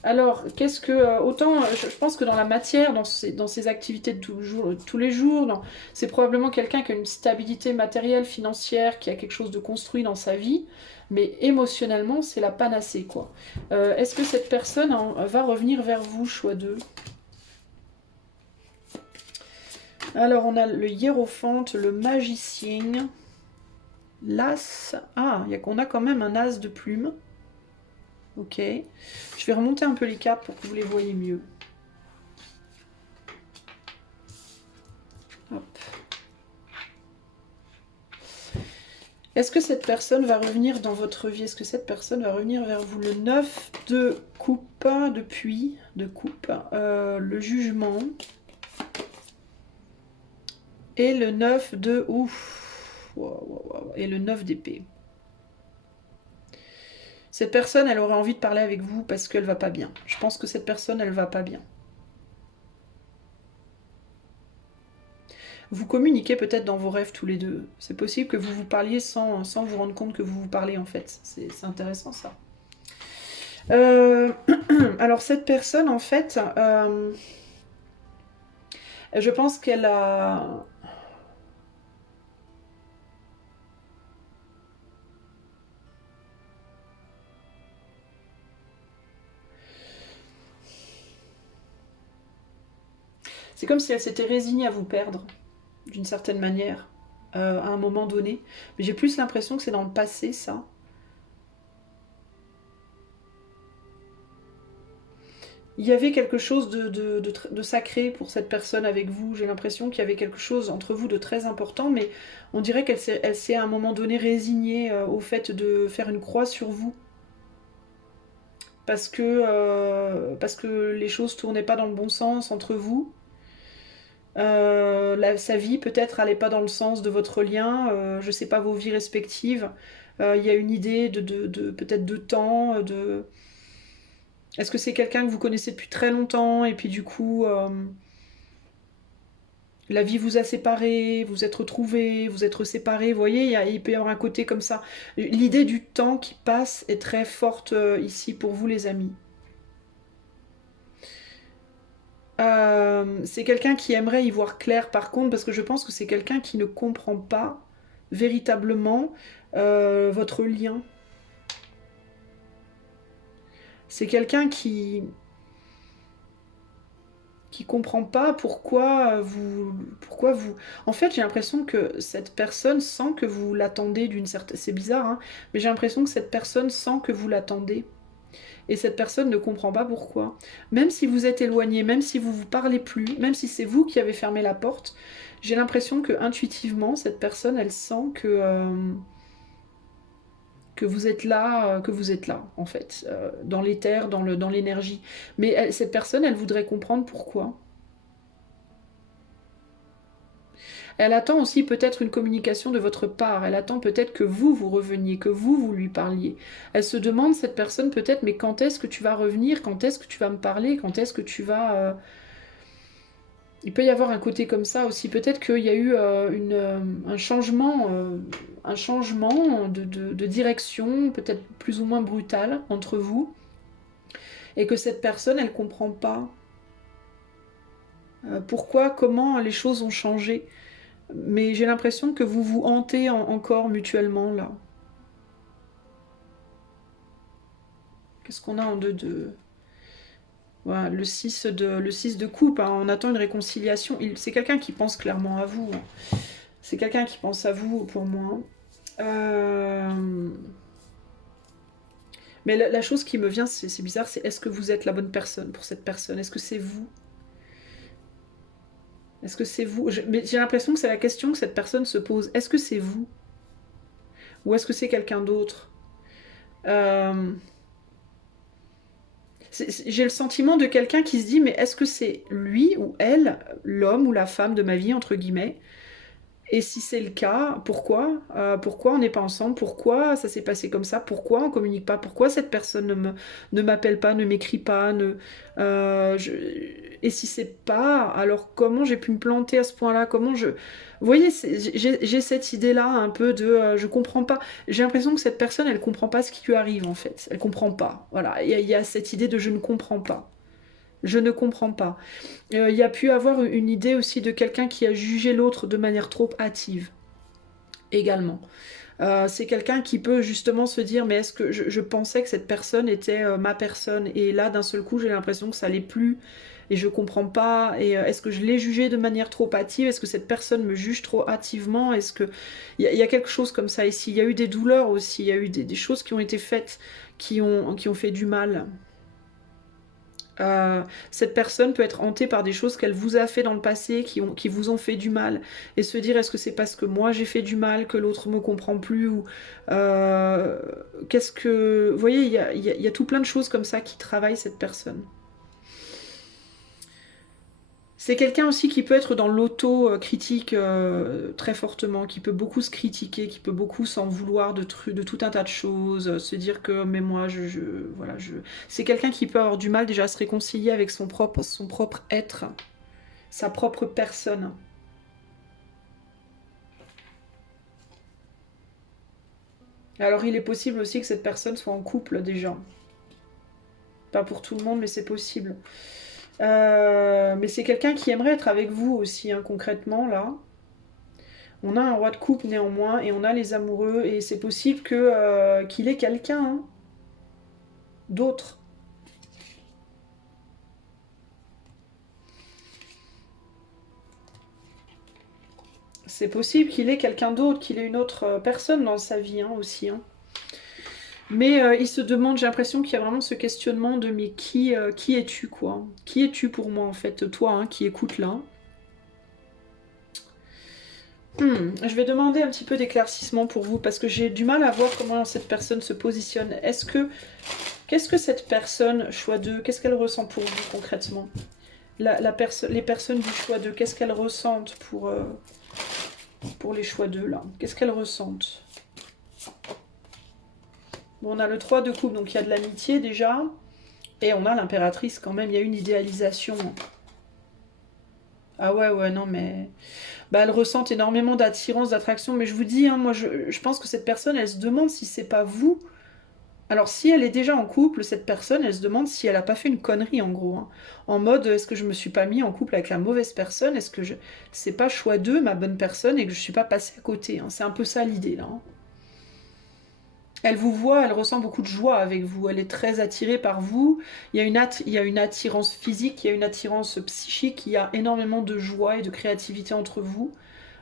Alors, qu'est-ce que... autant, je pense que dans la matière, dans ses activités de tous les jours, c'est probablement quelqu'un qui a une stabilité matérielle, financière, qui a quelque chose de construit dans sa vie, mais émotionnellement, c'est la panacée, quoi. Est-ce que cette personne va revenir vers vous, choix 2? Alors, on a le hiérophante, le magicien, l'as... Ah, on a quand même un as de plume. Ok. Je vais remonter un peu les cartes pour que vous les voyez mieux. Hop. Est-ce que cette personne va revenir dans votre vie? Est-ce que cette personne va revenir vers vous? Le 9 de coupe, de puits, de coupe, le jugement. Et le 9 de... Ouf. Et le 9 d'épée. Cette personne, elle aurait envie de parler avec vous parce qu'elle va pas bien. Je pense que cette personne, elle va pas bien. Vous communiquez peut-être dans vos rêves tous les deux. C'est possible que vous vous parliez sans vous rendre compte que vous vous parlez en fait. C'est intéressant ça. Alors cette personne en fait, je pense qu'elle a... C'est comme si elle s'était résignée à vous perdre, d'une certaine manière, à un moment donné. Mais j'ai plus l'impression que c'est dans le passé, ça. Il y avait quelque chose de sacré pour cette personne avec vous. J'ai l'impression qu'il y avait quelque chose entre vous de très important, mais on dirait qu'elle s'est à un moment donné résignée au fait de faire une croix sur vous. Parce que les choses tournaient pas dans le bon sens entre vous. Sa vie peut-être allait pas dans le sens de votre lien, je sais pas, vos vies respectives. Il y a une idée de peut-être de temps, Est-ce que c'est quelqu'un que vous connaissez depuis très longtemps et puis du coup, la vie vous a séparés, vous êtes retrouvés, vous êtes séparés, vous voyez, il peut y avoir un côté comme ça. L'idée du temps qui passe est très forte ici pour vous les amis. C'est quelqu'un qui aimerait y voir clair par contre, parce que je pense que c'est quelqu'un qui ne comprend pas véritablement votre lien. C'est quelqu'un qui comprend pas pourquoi vous... En fait, j'ai l'impression que cette personne sent que vous l'attendez d'une certaine... C'est bizarre, hein, mais j'ai l'impression que cette personne sent que vous l'attendez. Et cette personne ne comprend pas pourquoi. Même si vous êtes éloigné, même si vous vous parlez plus, même si c'est vous qui avez fermé la porte, j'ai l'impression que intuitivement, cette personne, elle sent que vous êtes là, en fait, dans l'éther, dans l'énergie. Mais cette personne, elle voudrait comprendre pourquoi. Elle attend aussi peut-être une communication de votre part. Elle attend peut-être que vous reveniez, que vous lui parliez. Elle se demande, cette personne, peut-être, mais quand est-ce que tu vas revenir? Quand est-ce que tu vas me parler? Quand est-ce que tu vas... Il peut y avoir un côté comme ça aussi. Peut-être qu'il y a eu un changement de direction, peut-être plus ou moins brutal entre vous, et que cette personne, elle comprend pas pourquoi, comment les choses ont changé. Mais j'ai l'impression que vous vous hantez encore mutuellement là. Qu'est-ce qu'on a en 2-2? Voilà, le 6 de coupe, hein, on attend une réconciliation. C'est quelqu'un qui pense clairement à vous. Hein. C'est quelqu'un qui pense à vous pour moi. Mais la chose qui me vient, c'est bizarre, c'est est-ce que vous êtes la bonne personne pour cette personne? Est-ce que c'est vous? Est-ce que c'est vous? Mais j'ai l'impression que c'est la question que cette personne se pose. Est-ce que c'est vous? Ou est-ce que c'est quelqu'un d'autre? euh... J'ai le sentiment de quelqu'un qui se dit mais est-ce que c'est lui ou elle, l'homme ou la femme de ma vie, entre guillemets? Et si c'est le cas, pourquoi? Pourquoi on n'est pas ensemble? Pourquoi ça s'est passé comme ça? Pourquoi on communique pas? Pourquoi cette personne ne m'appelle pas, ne m'écrit pas? Et si c'est pas, alors comment j'ai pu me planter à ce point-là? Comment je... Vous voyez, j'ai cette idée-là un peu de... je comprends pas. J'ai l'impression que cette personne, elle comprend pas ce qui lui arrive en fait. Elle comprend pas. Voilà, il y a cette idée de je ne comprends pas. Je ne comprends pas. Il y a pu avoir une idée aussi de quelqu'un qui a jugé l'autre de manière trop hâtive, également. C'est quelqu'un qui peut justement se dire mais est-ce que je pensais que cette personne était ma personne et là d'un seul coup j'ai l'impression que ça l'est plus et je comprends pas et est-ce que je l'ai jugé de manière trop hâtive, est-ce que cette personne me juge trop hâtivement, est-ce que il y a quelque chose comme ça ici, il y a eu des douleurs aussi, il y a eu des choses qui ont été faites qui ont fait du mal. Cette personne peut être hantée par des choses qu'elle vous a fait dans le passé, qui vous ont fait du mal, et se dire est-ce que c'est parce que moi j'ai fait du mal que l'autre me comprend plus ou qu'est-ce que... Vous voyez, il y a tout plein de choses comme ça qui travaillent cette personne. C'est quelqu'un aussi qui peut être dans l'auto-critique très fortement, qui peut beaucoup se critiquer, qui peut beaucoup s'en vouloir de tout un tas de choses, se dire que mais moi voilà c'est quelqu'un qui peut avoir du mal déjà à se réconcilier avec son propre être, sa propre personne. Alors il est possible aussi que cette personne soit en couple déjà. Pas pour tout le monde, mais c'est possible. Mais c'est quelqu'un qui aimerait être avec vous aussi, hein, concrètement là. On a un roi de coupe néanmoins et on a les amoureux et c'est possible qu'il ait quelqu'un hein, d'autre. C'est possible qu'il ait quelqu'un d'autre, qu'il ait une autre personne dans sa vie hein, aussi. Hein. Mais il se demande, j'ai l'impression qu'il y a vraiment ce questionnement de mais qui es-tu quoi? Qui es-tu pour moi en fait, toi hein, qui écoutes là? Je vais demander un petit peu d'éclaircissement pour vous parce que j'ai du mal à voir comment cette personne se positionne. Qu'est-ce que cette personne, choix 2, qu'est-ce qu'elle ressent pour vous concrètement? Les personnes du choix 2, qu'est-ce qu'elles ressentent pour les choix 2 là? Qu'est-ce qu'elles ressentent? Bon, on a le 3 de coupe, donc il y a de l'amitié déjà. Et on a l'impératrice quand même, il y a une idéalisation. Ah ouais, ouais, non, mais... Bah, elle ressent énormément d'attirance, d'attraction, mais je vous dis, hein, moi, je pense que cette personne, elle se demande si c'est pas vous. Alors, si elle est déjà en couple, cette personne, elle se demande si elle a pas fait une connerie, en gros. Hein. En mode, est-ce que je me suis pas mis en couple avec la mauvaise personne? Est-ce que c'est pas choix d'eux, ma bonne personne, et que je suis pas passée à côté, hein. C'est un peu ça l'idée, là. Hein. Elle vous voit, elle ressent beaucoup de joie avec vous, elle est très attirée par vous. Il y a une attirance physique, il y a une attirance psychique, il y a énormément de joie et de créativité entre vous.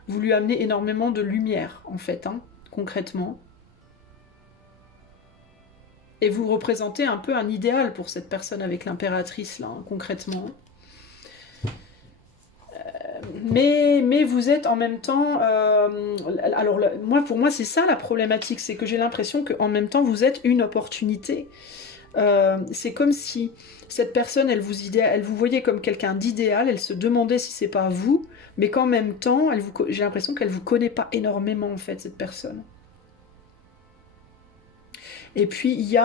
Vous lui amenez énormément de lumière, en fait, hein, concrètement. Et vous représentez un peu un idéal pour cette personne avec l'impératrice, là, hein, concrètement. Mais vous êtes en même temps... alors, moi, pour moi, c'est ça la problématique, c'est que j'ai l'impression qu'en même temps, vous êtes une opportunité. C'est comme si cette personne, elle vous voyait comme quelqu'un d'idéal, elle se demandait si c'est pas vous, mais qu'en même temps, j'ai l'impression qu'elle vous connaît pas énormément, en fait, cette personne. Et puis,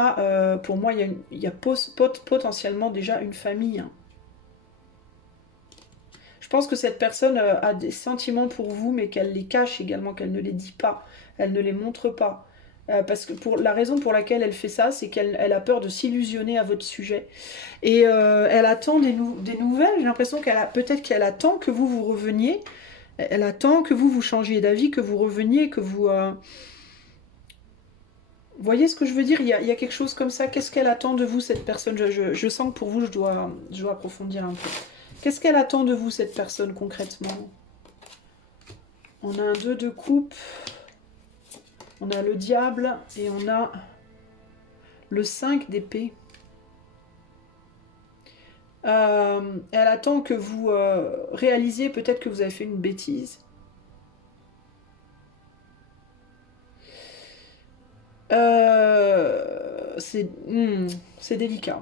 pour moi, il y a potentiellement déjà une famille. Hein. Je pense que cette personne a des sentiments pour vous, mais qu'elle les cache également, qu'elle ne les dit pas, elle ne les montre pas. Parce que la raison pour laquelle elle fait ça, c'est qu'elle a peur de s'illusionner à votre sujet. Et elle attend des nouvelles. J'ai l'impression peut-être qu'elle attend que vous reveniez. Elle attend que vous changiez d'avis, que vous reveniez, que vous... Vous voyez ce que je veux dire, il y a quelque chose comme ça. Qu'est-ce qu'elle attend de vous, cette personne? Je sens que pour vous, je dois approfondir un peu. Qu'est-ce qu'elle attend de vous, cette personne, concrètement? On a un 2 de coupe, on a le diable et on a le 5 d'épée. Elle attend que vous réalisiez peut-être que vous avez fait une bêtise. C'est délicat.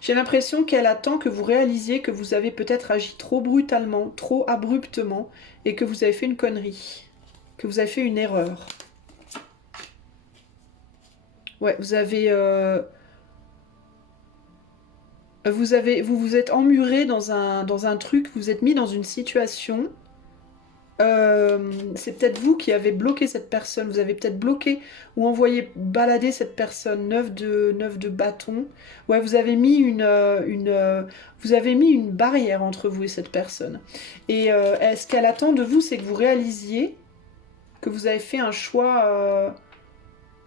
J'ai l'impression qu'elle attend que vous réalisiez que vous avez peut-être agi trop brutalement, trop abruptement, et que vous avez fait une connerie, que vous avez fait une erreur. Ouais, vous vous êtes emmuré dans un truc, vous êtes mis dans une situation. C'est peut-être vous qui avez bloqué cette personne, vous avez peut-être bloqué ou envoyé balader cette personne, 9 de bâton. Ouais, vous avez mis une barrière entre vous et cette personne. Et ce qu'elle attend de vous, c'est que vous réalisiez que vous avez fait un choix,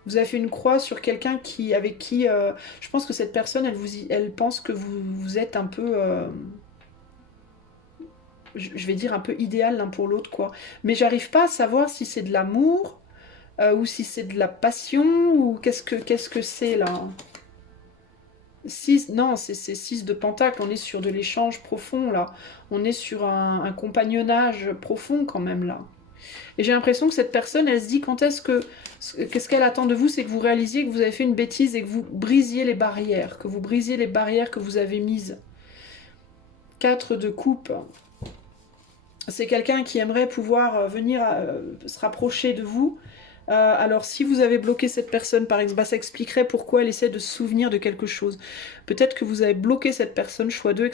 vous avez fait une croix sur quelqu'un avec qui, je pense que cette personne, elle pense que vous êtes un peu... je vais dire un peu idéal l'un pour l'autre, quoi. Mais j'arrive pas à savoir si c'est de l'amour ou si c'est de la passion ou qu'est-ce que c'est là. 6, non, c'est 6 de pentacle, on est sur de l'échange profond là. On est sur un compagnonnage profond quand même là. Et j'ai l'impression que cette personne, elle se dit qu'est-ce qu'elle attend de vous, c'est que vous réalisiez que vous avez fait une bêtise et que vous brisiez les barrières, que vous brisiez les barrières que vous avez mises. 4 de coupe. C'est quelqu'un qui aimerait pouvoir venir se rapprocher de vous. Alors si vous avez bloqué cette personne par exemple, bah, ça expliquerait pourquoi elle essaie de se souvenir de quelque chose. Peut-être que vous avez bloqué cette personne, choix 2, et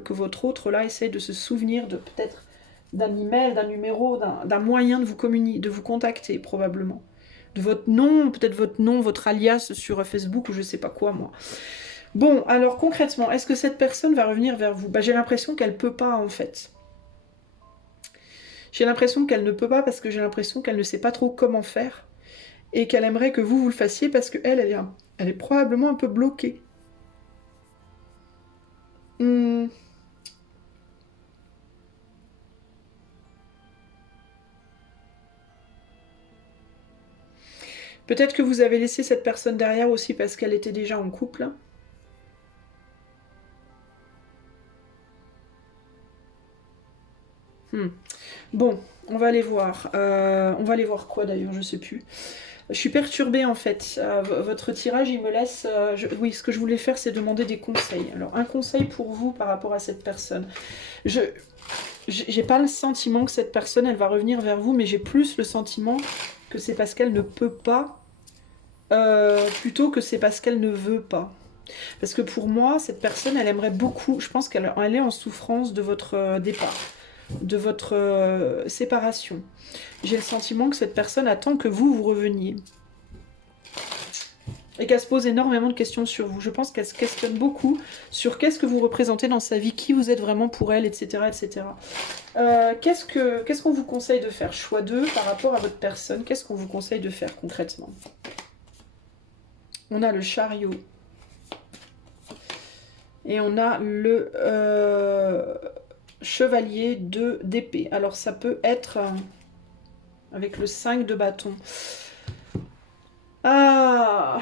que votre autre là essaie de se souvenir de peut-être d'un email, d'un numéro, d'un moyen de vous communiquer, de vous contacter probablement. De votre nom, peut-être votre nom, votre alias sur Facebook ou je sais pas quoi moi. Bon, alors concrètement, est-ce que cette personne va revenir vers vous? Bah, j'ai l'impression qu'elle peut pas en fait. J'ai l'impression qu'elle ne peut pas parce que j'ai l'impression qu'elle ne sait pas trop comment faire et qu'elle aimerait que vous le fassiez parce qu'elle, elle est probablement un peu bloquée. Hmm. Peut-être que vous avez laissé cette personne derrière aussi parce qu'elle était déjà en couple. Hmm. Bon, on va aller voir. On va aller voir quoi d'ailleurs, je sais plus. Je suis perturbée en fait. Votre tirage, il me laisse... Oui, ce que je voulais faire, c'est demander des conseils. Alors, un conseil pour vous par rapport à cette personne. J'ai pas le sentiment que cette personne, elle va revenir vers vous, mais j'ai plus le sentiment que c'est parce qu'elle ne peut pas, plutôt que c'est parce qu'elle ne veut pas. Parce que pour moi, cette personne, elle aimerait beaucoup, je pense qu'elle est en souffrance de votre départ, de votre séparation. J'ai le sentiment que cette personne attend que vous reveniez. Et qu'elle se pose énormément de questions sur vous. Je pense qu'elle se questionne beaucoup sur qu'est-ce que vous représentez dans sa vie, qui vous êtes vraiment pour elle, etc. etc. Qu'est-ce qu'on vous conseille de faire? Choix 2 par rapport à votre personne. Qu'est-ce qu'on vous conseille de faire concrètement? On a le chariot. Et on a le chevalier d'épée. Alors ça peut être avec le 5 de bâton. Ah,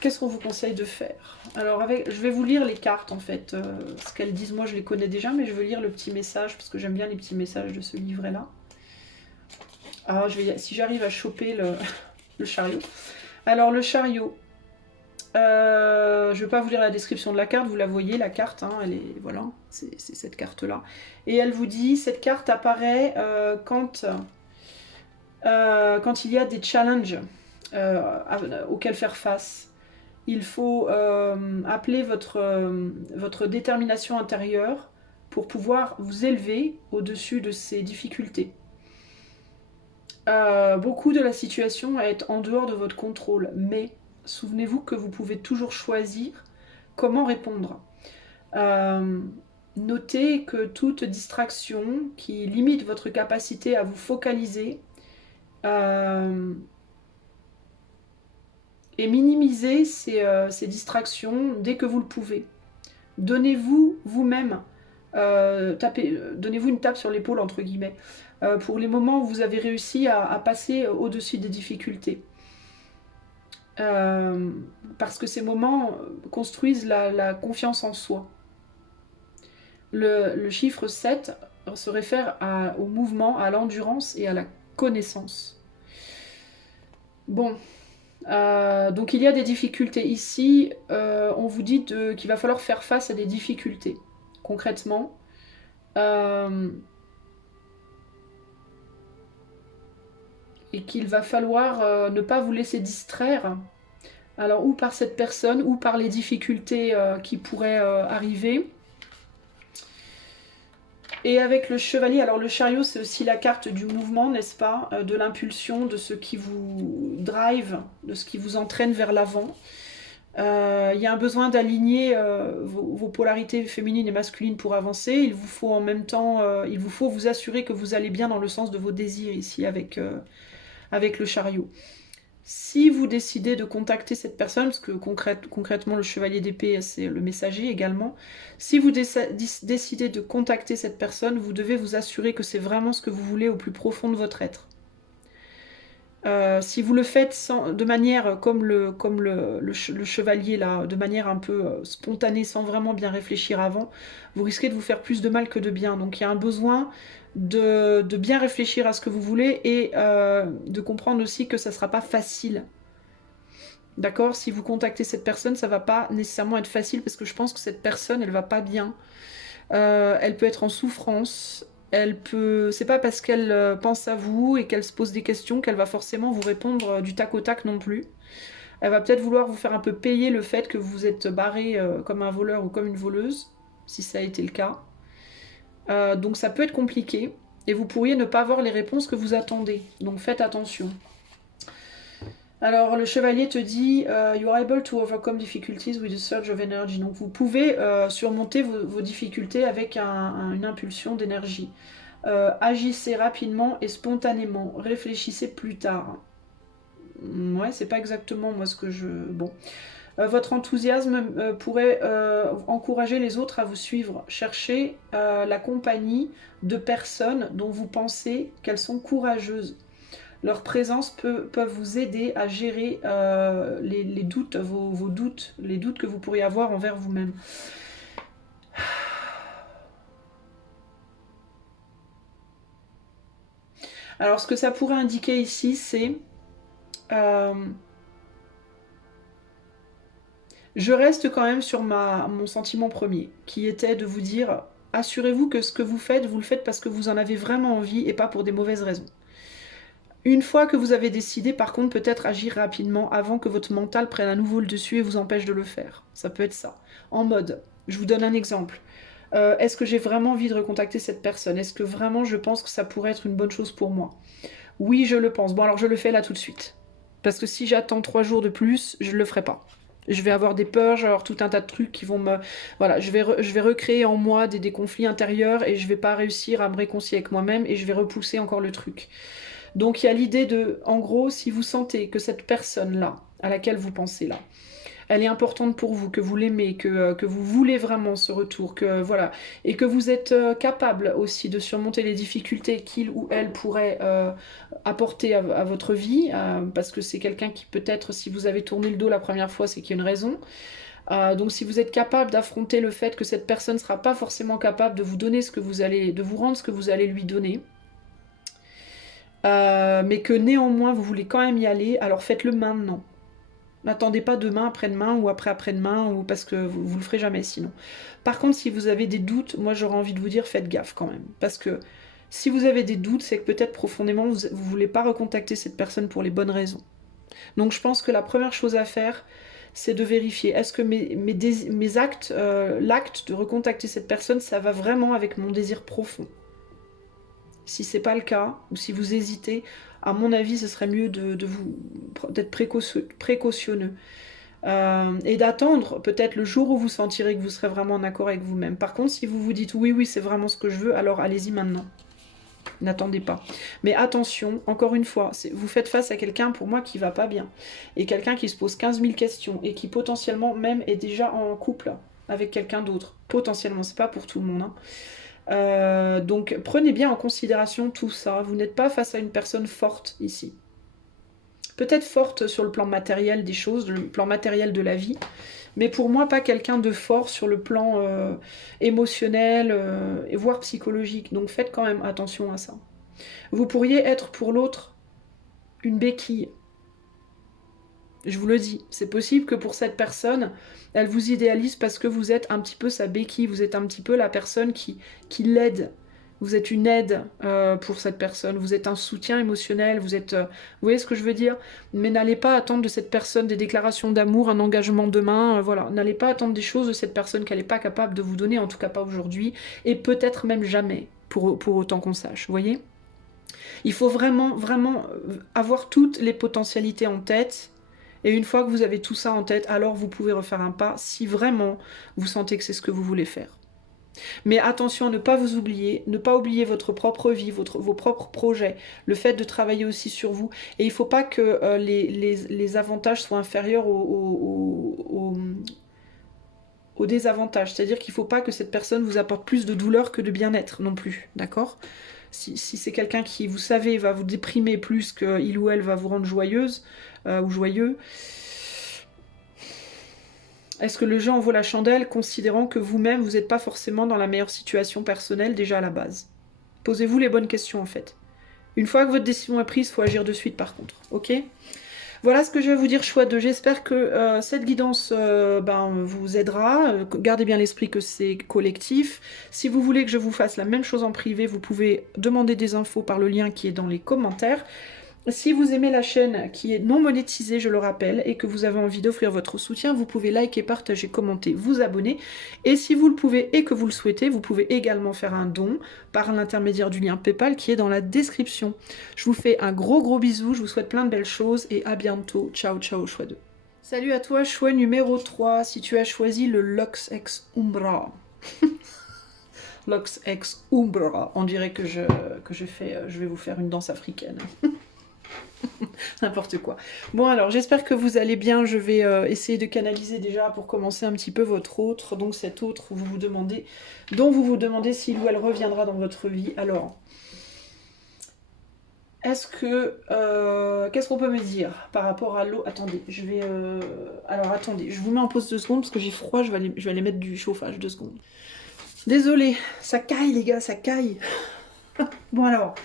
qu'est-ce qu'on vous conseille de faire? Alors je vais vous lire les cartes en fait. Ce qu'elles disent, moi je les connais déjà, mais je veux lire le petit message parce que j'aime bien les petits messages de ce livret-là. Ah, si j'arrive à choper le chariot. Alors le chariot. Je ne vais pas vous lire la description de la carte, vous la voyez, la carte, hein, elle est, voilà, c'est cette carte-là. Et elle vous dit, cette carte apparaît quand il y a des challenges auxquels faire face. Il faut appeler votre détermination intérieure pour pouvoir vous élever au-dessus de ces difficultés. Beaucoup de la situation est en dehors de votre contrôle, mais souvenez-vous que vous pouvez toujours choisir comment répondre. Notez que toute distraction qui limite votre capacité à vous focaliser et minimisez ces distractions dès que vous le pouvez. Donnez-vous vous-même, donnez-vous une tape sur l'épaule entre guillemets, pour les moments où vous avez réussi à passer au-dessus des difficultés. Parce que ces moments construisent la confiance en soi. Le chiffre 7 se réfère au mouvement, à l'endurance et à la connaissance. Bon, donc il y a des difficultés ici. On vous dit qu'il va falloir faire face à des difficultés. Concrètement, et qu'il va falloir ne pas vous laisser distraire. Alors, ou par cette personne, ou par les difficultés qui pourraient arriver. Et avec le chevalier, alors le chariot, c'est aussi la carte du mouvement, n'est-ce pas? De l'impulsion, de ce qui vous drive, de ce qui vous entraîne vers l'avant. Il y a un besoin d'aligner vos polarités féminines et masculines pour avancer. Il vous faut en même temps, il vous faut vous assurer que vous allez bien dans le sens de vos désirs ici avec le chariot. Si vous décidez de contacter cette personne, parce que concrètement le chevalier d'épée c'est le messager également, si vous décidez de contacter cette personne, vous devez vous assurer que c'est vraiment ce que vous voulez au plus profond de votre être. Si vous le faites de manière comme le chevalier là, de manière un peu spontanée, sans vraiment bien réfléchir avant, vous risquez de vous faire plus de mal que de bien. Donc il y a un besoin de bien réfléchir à ce que vous voulez et de comprendre aussi que ça ne sera pas facile. D'accord? Si vous contactez cette personne, ça ne va pas nécessairement être facile parce que je pense que cette personne, elle va pas bien. Elle peut être en souffrance. C'est pas parce qu'elle pense à vous et qu'elle se pose des questions qu'elle va forcément vous répondre du tac au tac non plus. Elle va peut-être vouloir vous faire un peu payer le fait que vous êtes barré comme un voleur ou comme une voleuse, si ça a été le cas. Donc ça peut être compliqué et vous pourriez ne pas avoir les réponses que vous attendez. Donc faites attention. Alors le chevalier te dit you are able to overcome difficulties with a surge of energy. Donc vous pouvez surmonter vos difficultés avec une impulsion d'énergie. Agissez rapidement et spontanément. Réfléchissez plus tard. Ouais, c'est pas exactement moi ce que je... Bon. Votre enthousiasme pourrait encourager les autres à vous suivre. Cherchez la compagnie de personnes dont vous pensez qu'elles sont courageuses. Leur présence peuvent vous aider à gérer les doutes, vos doutes, les doutes que vous pourriez avoir envers vous-même. Alors, ce que ça pourrait indiquer ici, c'est Euh, je reste quand même sur mon sentiment premier, qui était de vous dire, assurez-vous que ce que vous le faites parce que vous en avez vraiment envie et pas pour des mauvaises raisons. Une fois que vous avez décidé, par contre, peut-être agir rapidement avant que votre mental prenne à nouveau le dessus et vous empêche de le faire. Ça peut être ça. En mode, je vous donne un exemple. Est-ce que j'ai vraiment envie de recontacter cette personne? Est-ce que vraiment je pense que ça pourrait être une bonne chose pour moi? Oui, je le pense. Bon, alors je le fais là tout de suite. Parce que si j'attends 3 jours de plus, je ne le ferai pas. Je vais avoir des peurs, je vais avoir tout un tas de trucs qui vont me... Voilà, je vais recréer en moi des conflits intérieurs et je vais pas réussir à me réconcilier avec moi-même et je vais repousser encore le truc. Donc il y a l'idée de, en gros, si vous sentez que cette personne-là, à laquelle vous pensez là, elle est importante pour vous, que vous l'aimez, que vous voulez vraiment ce retour, que voilà, et que vous êtes capable aussi de surmonter les difficultés qu'il ou elle pourrait apporter à votre vie, parce que c'est quelqu'un qui peut-être, si vous avez tourné le dos la première fois, c'est qu'il y a une raison. Donc si vous êtes capable d'affronter le fait que cette personne ne sera pas forcément capable de vous donner ce que vous allez, de vous rendre ce que vous allez lui donner, mais que néanmoins vous voulez quand même y aller, alors faites-le maintenant. N'attendez pas demain, après-demain ou après-après-demain, ou parce que vous le ferez jamais sinon. Par contre, si vous avez des doutes, moi j'aurais envie de vous dire faites gaffe quand même. Parce que si vous avez des doutes, c'est que peut-être profondément vous ne voulez pas recontacter cette personne pour les bonnes raisons. Donc je pense que la première chose à faire, c'est de vérifier est-ce que mes actes, l'acte de recontacter cette personne, ça va vraiment avec mon désir profond. Si c'est pas le cas, ou si vous hésitez, à mon avis, ce serait mieux d'être précautionneux. Et d'attendre peut-être le jour où vous sentirez que vous serez vraiment en accord avec vous-même. Par contre, si vous vous dites oui, oui, c'est vraiment ce que je veux, alors allez-y maintenant. N'attendez pas. Mais attention, encore une fois, vous faites face à quelqu'un pour moi qui va pas bien. Et quelqu'un qui se pose 15 000 questions et qui potentiellement même est déjà en couple avec quelqu'un d'autre. Potentiellement, c'est pas pour tout le monde. Hein. Donc prenez bien en considération tout ça. Vous n'êtes pas face à une personne forte ici. Peut-être forte sur le plan matériel des choses, le plan matériel de la vie, mais pour moi pas quelqu'un de fort sur le plan émotionnel et voire psychologique. Donc faites quand même attention à ça. Vous pourriez être pour l'autre une béquille. Je vous le dis, c'est possible que pour cette personne, elle vous idéalise parce que vous êtes un petit peu sa béquille, vous êtes un petit peu la personne qui l'aide. Vous êtes une aide pour cette personne, vous êtes un soutien émotionnel, vous êtes... vous voyez ce que je veux dire? Mais n'allez pas attendre de cette personne des déclarations d'amour, un engagement demain, voilà. N'allez pas attendre des choses de cette personne qu'elle n'est pas capable de vous donner, en tout cas pas aujourd'hui, et peut-être même jamais, pour autant qu'on sache, vous voyez? Il faut vraiment, vraiment avoir toutes les potentialités en tête. Et une fois que vous avez tout ça en tête, alors vous pouvez refaire un pas si vraiment vous sentez que c'est ce que vous voulez faire. Mais attention à ne pas vous oublier, ne pas oublier votre propre vie, vos propres projets, le fait de travailler aussi sur vous. Et il ne faut pas que les avantages soient inférieurs aux désavantages. C'est-à-dire qu'il ne faut pas que cette personne vous apporte plus de douleur que de bien-être non plus. D'accord ? Si c'est quelqu'un qui, vous savez, va vous déprimer plus qu'il ou elle va vous rendre joyeuse ou joyeux, est-ce que le jeu en vaut la chandelle, considérant que vous-même, vous n'êtes pas forcément dans la meilleure situation personnelle déjà à la base? Posez-vous les bonnes questions en fait. Une fois que votre décision est prise, il faut agir de suite par contre, ok? Voilà ce que je vais vous dire, choix 2. J'espère que cette guidance vous aidera. Gardez bien l'esprit que c'est collectif. Si vous voulez que je vous fasse la même chose en privé, vous pouvez demander des infos par le lien qui est dans les commentaires. Si vous aimez la chaîne qui est non monétisée, je le rappelle, et que vous avez envie d'offrir votre soutien, vous pouvez liker, partager, commenter, vous abonner. Et si vous le pouvez et que vous le souhaitez, vous pouvez également faire un don par l'intermédiaire du lien PayPal qui est dans la description. Je vous fais un gros bisou, je vous souhaite plein de belles choses et à bientôt. Ciao, ciao, choix 2. Salut à toi, choix numéro 3, si tu as choisi le Lux Ex Umbra. Lux Ex Umbra. On dirait que je vais vous faire une danse africaine. N'importe quoi. Bon alors, j'espère que vous allez bien. Je vais essayer de canaliser déjà pour commencer un petit peu votre autre. Donc cet autre, dont vous vous demandez s'il ou elle reviendra dans votre vie. Alors, qu'est-ce qu'on peut me dire par rapport à l'eau? Attendez, alors attendez, je vous mets en pause 2 secondes parce que j'ai froid, je vais aller mettre du chauffage 2 secondes. Désolée, ça caille les gars, ça caille. Bon alors,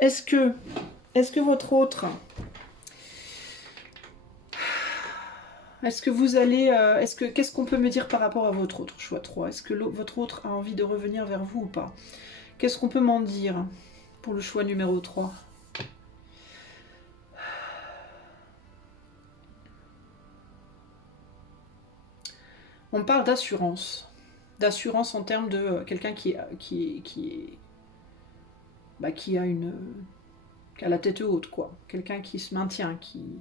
est-ce que votre autre Est-ce que vous allez... qu'est-ce qu'on peut me dire par rapport à votre autre choix 3? Est-ce que votre autre a envie de revenir vers vous ou pas? Qu'est-ce qu'on peut m'en dire pour le choix numéro 3? On parle d'assurance. D'assurance en termes de quelqu'un qui a une... qui a la tête haute, quoi. Quelqu'un qui se maintient, qui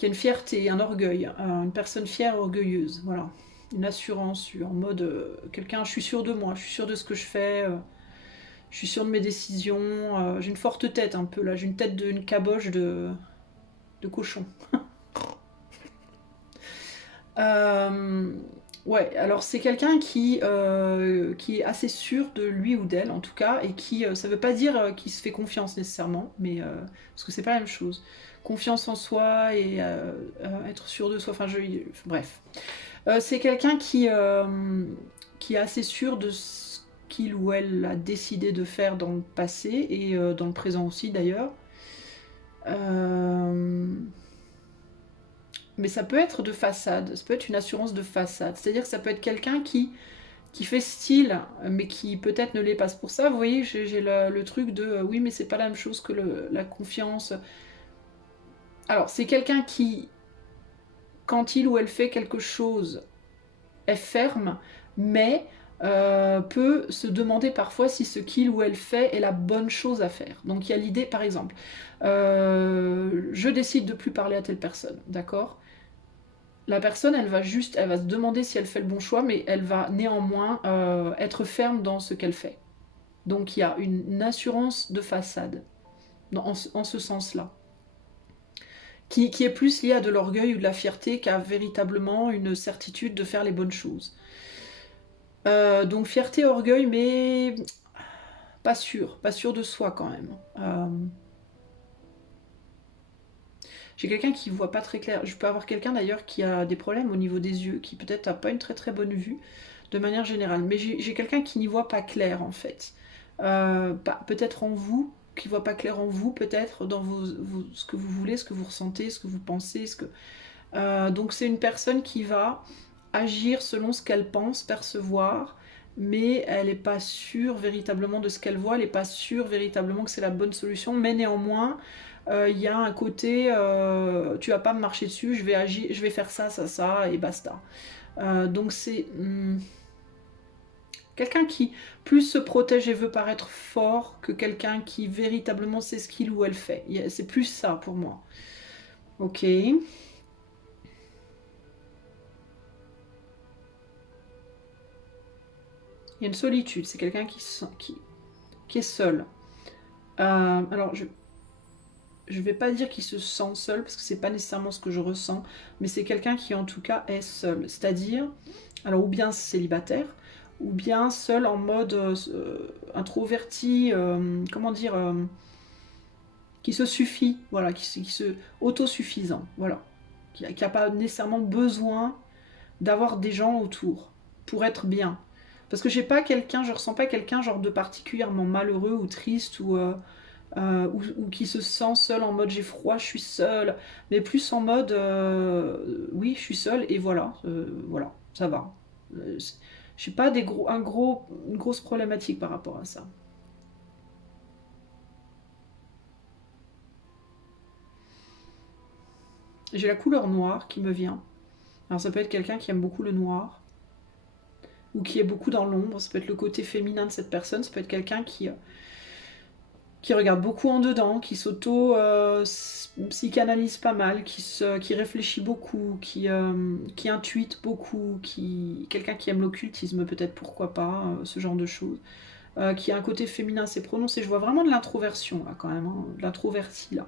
a une fierté, un orgueil, une personne fière et orgueilleuse, voilà. Une assurance en mode quelqu'un, je suis sûr de moi, je suis sûr de ce que je fais, je suis sûr de mes décisions, j'ai une forte tête un peu là, j'ai une tête d'une caboche de cochon. Euh, ouais, alors c'est quelqu'un qui est assez sûr de lui ou d'elle en tout cas, et qui, ça veut pas dire qu'il se fait confiance nécessairement, mais parce que c'est pas la même chose. Confiance en soi et être sûr de soi, bref. C'est quelqu'un qui est assez sûr de ce qu'il ou elle a décidé de faire dans le passé et dans le présent aussi d'ailleurs. Mais ça peut être de façade, ça peut être une assurance de façade. C'est-à-dire que ça peut être quelqu'un qui fait style, mais qui peut-être ne l'est pas. Pour ça, vous voyez, j'ai le truc de oui, mais c'est pas la même chose que la confiance. Alors, c'est quelqu'un qui, quand il ou elle fait quelque chose, est ferme, mais peut se demander parfois si ce qu'il ou elle fait est la bonne chose à faire. Donc il y a l'idée, par exemple, je décide de plus parler à telle personne, d'accord? La personne, elle va se demander si elle fait le bon choix, mais elle va néanmoins être ferme dans ce qu'elle fait. Donc il y a une assurance de façade, en ce sens-là, qui est plus liée à de l'orgueil ou de la fierté qu'à véritablement une certitude de faire les bonnes choses. Donc fierté, orgueil, mais pas sûr de soi quand même. J'ai quelqu'un qui voit pas très clair. Je peux avoir quelqu'un d'ailleurs qui a des problèmes au niveau des yeux, qui peut-être n'a pas une très très bonne vue de manière générale. Mais j'ai quelqu'un qui n'y voit pas clair en fait. Peut-être en vous, qui voit pas clair en vous, peut-être dans ce que vous voulez, ce que vous ressentez, ce que vous pensez. Donc c'est une personne qui va agir selon ce qu'elle pense, percevoir, mais elle n'est pas sûre véritablement de ce qu'elle voit, elle n'est pas sûre véritablement que c'est la bonne solution, mais néanmoins, il y a un côté, tu vas pas me marcher dessus, je vais agir, je vais faire ça, ça, ça, et basta. Donc c'est quelqu'un qui plus se protège et veut paraître fort que quelqu'un qui véritablement sait ce qu'il ou elle fait. C'est plus ça pour moi. Ok. Il y a une solitude, c'est quelqu'un qui est seul. Alors, je vais pas dire qu'il se sent seul, parce que c'est pas nécessairement ce que je ressens, mais c'est quelqu'un qui en tout cas est seul. C'est-à-dire, alors ou bien célibataire, ou bien seul en mode introverti, comment dire, qui se suffit, voilà, qui se autosuffisant, voilà. Qui a pas nécessairement besoin d'avoir des gens autour pour être bien. Parce que j'ai pas quelqu'un, je ressens pas quelqu'un genre de particulièrement malheureux ou triste ou qui se sent seul en mode j'ai froid, je suis seul, mais plus en mode oui, je suis seul et voilà, voilà, ça va. J'ai pas une grosse problématique par rapport à ça. J'ai la couleur noire qui me vient. Alors ça peut être quelqu'un qui aime beaucoup le noir ou qui est beaucoup dans l'ombre. Ça peut être le côté féminin de cette personne. Ça peut être quelqu'un qui regarde beaucoup en dedans, qui psychanalyse pas mal, qui réfléchit beaucoup, qui intuite beaucoup, quelqu'un qui aime l'occultisme peut-être, pourquoi pas, ce genre de choses, qui a un côté féminin assez prononcé. Je vois vraiment de l'introversion là quand même, hein, de l'introverti là,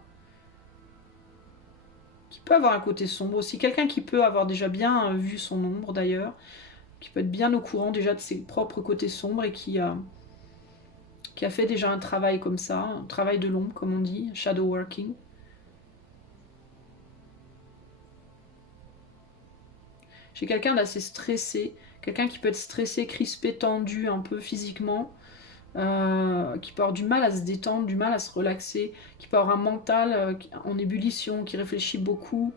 qui peut avoir un côté sombre aussi, quelqu'un qui peut avoir déjà bien vu son ombre d'ailleurs, qui peut être bien au courant déjà de ses propres côtés sombres et qui a fait déjà un travail comme ça, un travail de l'ombre comme on dit, shadow working. J'ai quelqu'un d'assez stressé, quelqu'un qui peut être stressé, crispé, tendu un peu physiquement, qui peut avoir du mal à se détendre, du mal à se relaxer, qui peut avoir un mental en ébullition, qui réfléchit beaucoup.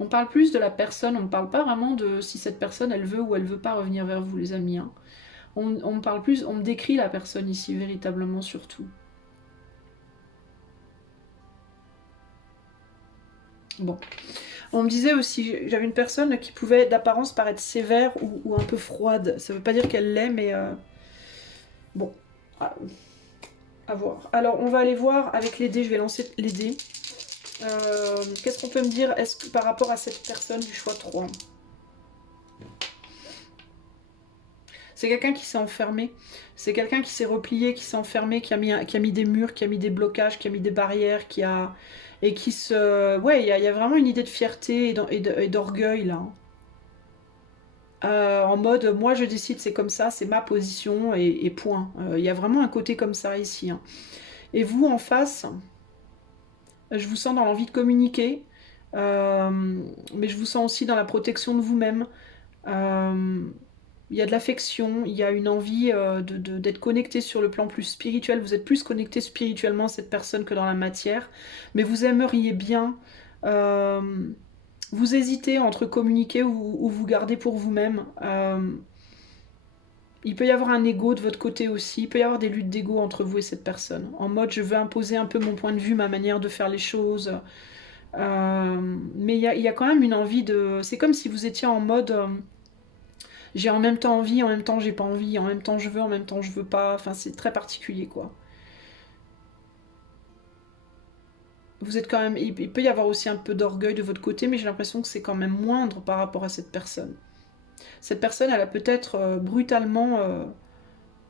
On parle plus de la personne, on ne parle pas vraiment de si cette personne, elle veut ou elle veut pas revenir vers vous, les amis. Hein. On parle plus, on me décrit la personne ici, véritablement, surtout. Bon. On me disait aussi, j'avais une personne qui pouvait d'apparence paraître sévère ou un peu froide. Ça veut pas dire qu'elle l'est, mais bon, à voir. Alors, on va aller voir avec les dés, je vais lancer les dés. Qu'est-ce qu'on peut me dire par rapport à cette personne du choix 3? C'est quelqu'un qui s'est enfermé, c'est quelqu'un qui s'est replié, qui s'est enfermé, qui a mis des murs, qui a mis des blocages, qui a mis des barrières, et qui se... Ouais, il y a vraiment une idée de fierté et d'orgueil, là. En mode, moi je décide, c'est comme ça, c'est ma position, et point. Il y a vraiment un côté comme ça ici. Hein. Et vous, en face, je vous sens dans l'envie de communiquer, mais je vous sens aussi dans la protection de vous-même. Il y a de l'affection, il y a une envie d'être connecté sur le plan plus spirituel. Vous êtes plus connecté spirituellement à cette personne que dans la matière. Mais vous aimeriez bien... vous hésitez entre communiquer ou vous garder pour vous-même. Il peut y avoir un ego de votre côté aussi. Il peut y avoir des luttes d'ego entre vous et cette personne. En mode, je veux imposer un peu mon point de vue, ma manière de faire les choses. Mais il y a quand même une envie de... C'est comme si vous étiez en mode... j'ai en même temps envie, en même temps j'ai pas envie, en même temps je veux, en même temps je veux pas. Enfin, c'est très particulier, quoi. Vous êtes quand même... Il peut y avoir aussi un peu d'orgueil de votre côté, mais j'ai l'impression que c'est quand même moindre par rapport à cette personne. Cette personne, elle a peut-être brutalement...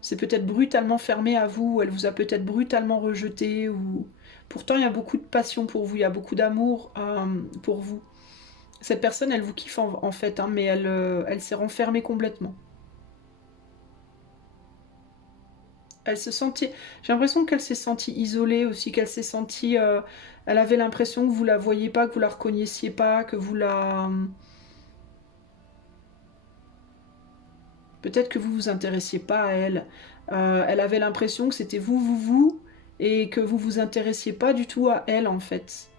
c'est peut-être brutalement fermé à vous, elle vous a peut-être brutalement rejeté, ou... Pourtant, il y a beaucoup de passion pour vous, il y a beaucoup d'amour pour vous. Cette personne, elle vous kiffe en fait, hein, mais elle s'est renfermée complètement. Elle se sentit... J'ai l'impression qu'elle s'est sentie isolée aussi, qu'elle s'est sentie... elle avait l'impression que vous la voyiez pas, que vous la reconnaissiez pas, que vous la... Peut-être que vous vous intéressiez pas à elle. Elle avait l'impression que c'était vous, et que vous vous intéressiez pas du tout à elle, en fait.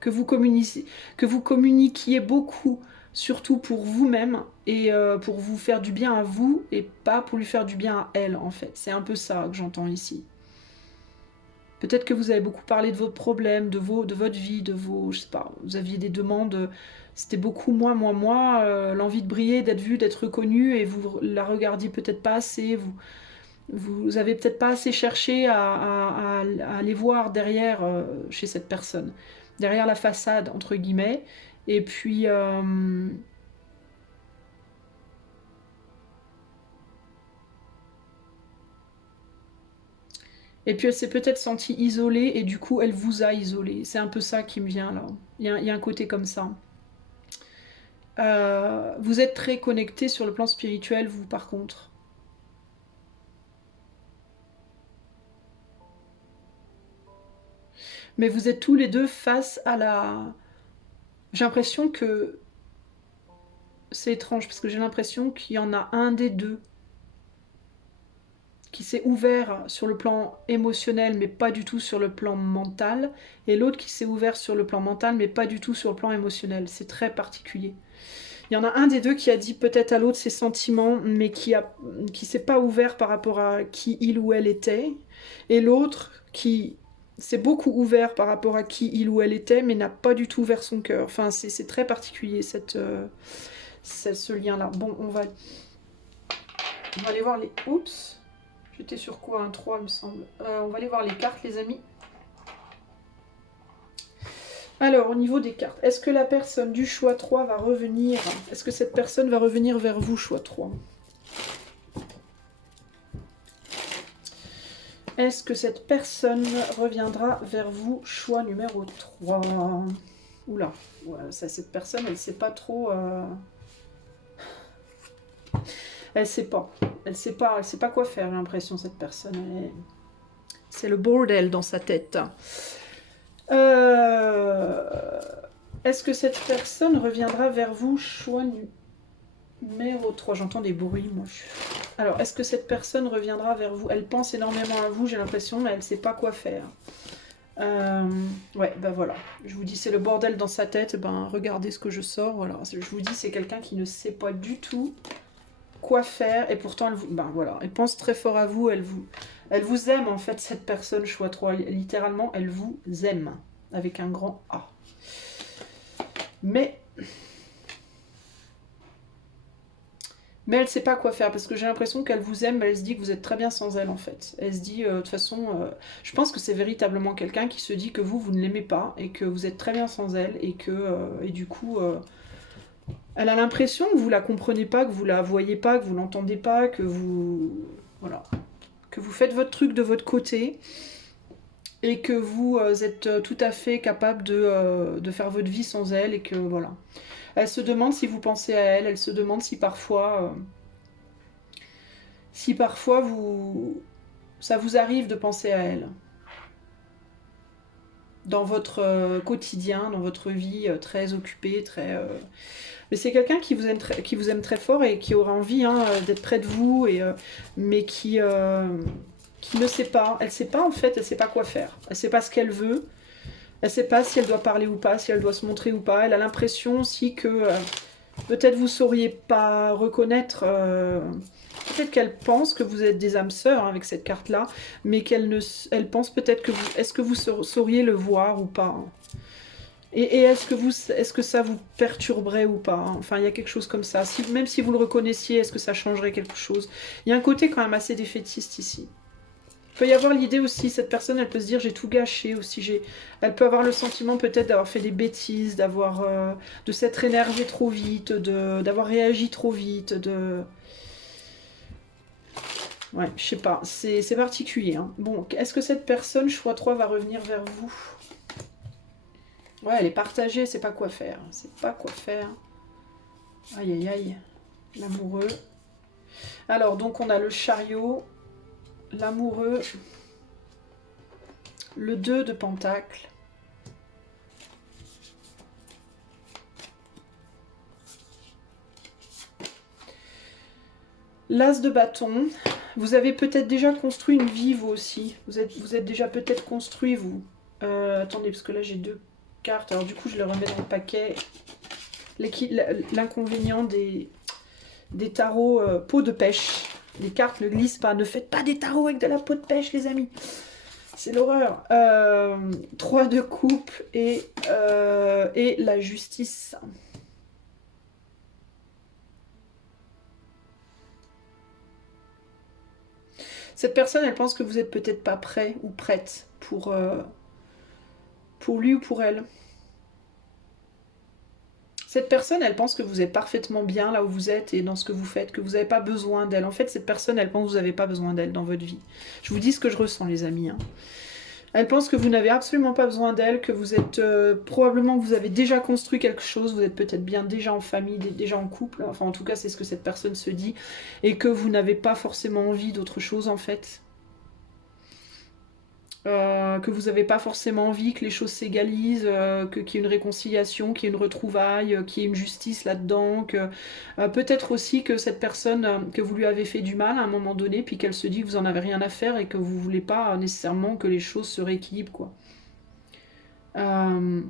Que vous communiquiez beaucoup, surtout pour vous-même, et pour vous faire du bien à vous, et pas pour lui faire du bien à elle, en fait. C'est un peu ça que j'entends ici. Peut-être que vous avez beaucoup parlé de vos problèmes, de votre vie, de vos... Je sais pas, vous aviez des demandes... C'était beaucoup moi, l'envie de briller, d'être vu, d'être reconnu, et vous la regardiez peut-être pas assez, vous avez peut-être pas assez cherché à aller voir derrière chez cette personne, derrière la façade, entre guillemets, et puis... Et puis elle s'est peut-être sentie isolée et du coup elle vous a isolé. C'est un peu ça qui me vient là. Il y a un côté comme ça. Vous êtes très connectés sur le plan spirituel, vous par contre. Mais vous êtes tous les deux face à la... J'ai l'impression que... C'est étrange parce que j'ai l'impression qu'il y en a un des deux qui s'est ouvert sur le plan émotionnel mais pas du tout sur le plan mental, et l'autre qui s'est ouvert sur le plan mental mais pas du tout sur le plan émotionnel. C'est très particulier. Il y en a un des deux qui a dit peut-être à l'autre ses sentiments, mais qui s'est pas ouvert par rapport à qui il ou elle était, et l'autre qui s'est beaucoup ouvert par rapport à qui il ou elle était, mais n'a pas du tout ouvert son cœur. Enfin, c'est très particulier ce lien-là. Bon, on va aller voir les... Oups. J'étais sur quoi? Un 3, il me semble. On va aller voir les cartes, les amis. Alors, au niveau des cartes, est-ce que la personne du choix 3 va revenir? Est-ce que cette personne va revenir vers vous, choix 3? Est-ce que cette personne reviendra vers vous, choix numéro 3? Oula, ouais, cette personne, elle sait pas trop... Elle sait pas. Elle sait pas quoi faire, j'ai l'impression, cette personne. C'est le bordel dans sa tête. Est-ce que cette personne reviendra vers vous, choix numéro 3? J'entends des bruits, moi. Alors, est-ce que cette personne reviendra vers vous? Elle pense énormément à vous, j'ai l'impression, mais elle ne sait pas quoi faire. Ouais, bah voilà. Je vous dis, c'est le bordel dans sa tête. Ben, regardez ce que je sors. Voilà. Je vous dis, c'est quelqu'un qui ne sait pas du tout quoi faire. Et pourtant, ben voilà, elle pense très fort à vous. Elle vous aime, en fait, cette personne, choix 3. Littéralement, elle vous aime. Avec un grand A. Mais elle sait pas quoi faire parce que j'ai l'impression qu'elle vous aime, mais elle se dit que vous êtes très bien sans elle en fait. Elle se dit, de toute façon, je pense que c'est véritablement quelqu'un qui se dit que vous ne l'aimez pas et que vous êtes très bien sans elle et que, et du coup, elle a l'impression que vous la comprenez pas, que vous la voyez pas, que vous l'entendez pas, que vous, voilà, que vous faites votre truc de votre côté et que vous êtes tout à fait capable de faire votre vie sans elle et que voilà. Elle se demande si vous pensez à elle, elle se demande si parfois ça vous arrive de penser à elle dans votre quotidien, dans votre vie très occupée, très. Mais c'est quelqu'un qui vous aime très fort et qui aura envie hein, d'être près de vous, mais qui ne sait pas. Elle sait pas en fait, elle sait pas quoi faire. Elle sait pas ce qu'elle veut. Elle sait pas si elle doit parler ou pas, si elle doit se montrer ou pas. Elle a l'impression aussi que peut-être vous sauriez pas reconnaître. Peut-être qu'elle pense que vous êtes des âmes sœurs hein, avec cette carte-là, mais elle pense peut-être que vous. Est-ce que vous sauriez le voir ou pas hein. Et est-ce que ça vous perturberait ou pas hein. Enfin, il y a quelque chose comme ça. Même si vous le reconnaissiez, est-ce que ça changerait quelque chose? Il y a un côté quand même assez défaitiste ici. Il peut y avoir l'idée aussi, cette personne, elle peut se dire j'ai tout gâché aussi. Elle peut avoir le sentiment peut-être d'avoir fait des bêtises, de s'être énervé trop vite, d'avoir réagi trop vite, Ouais, je sais pas, c'est particulier. Hein. Bon, est-ce que cette personne, choix 3, va revenir vers vous? Ouais, elle est partagée, c'est pas quoi faire. C'est pas quoi faire. Aïe, aïe, aïe. L'amoureux. Alors, donc, on a le chariot, l'amoureux, le 2 de pentacle. L'as de bâton. Vous avez peut-être déjà construit une vie, vous aussi. Vous êtes déjà peut-être construit, vous. Attendez, parce que là, j'ai 2 cartes. Alors, du coup, je les remets dans le paquet. L'inconvénient des tarots peau de pêche. Les cartes ne glissent pas. Ne faites pas des tarots avec de la peau de pêche, les amis. C'est l'horreur. 3 de coupe et la justice. Cette personne, elle pense que vous êtes peut-être pas prêt ou prête pour lui ou pour elle. Cette personne, elle pense que vous êtes parfaitement bien là où vous êtes et dans ce que vous faites, que vous n'avez pas besoin d'elle. En fait, cette personne, elle pense que vous n'avez pas besoin d'elle dans votre vie. Je vous dis ce que je ressens, les amis. Hein. Elle pense que vous n'avez absolument pas besoin d'elle, que vous êtes probablement que vous avez déjà construit quelque chose, vous êtes peut-être bien déjà en famille, déjà en couple. Enfin, en tout cas, c'est ce que cette personne se dit, et que vous n'avez pas forcément envie d'autre chose en fait. Que vous n'avez pas forcément envie que les choses s'égalisent, qu'il y ait une réconciliation, qu'il y ait une retrouvaille, qu'il y ait une justice là-dedans, que peut-être aussi que cette personne, que vous lui avez fait du mal à un moment donné, puis qu'elle se dit que vous en avez rien à faire et que vous voulez pas nécessairement que les choses se rééquilibrent, quoi. Euh,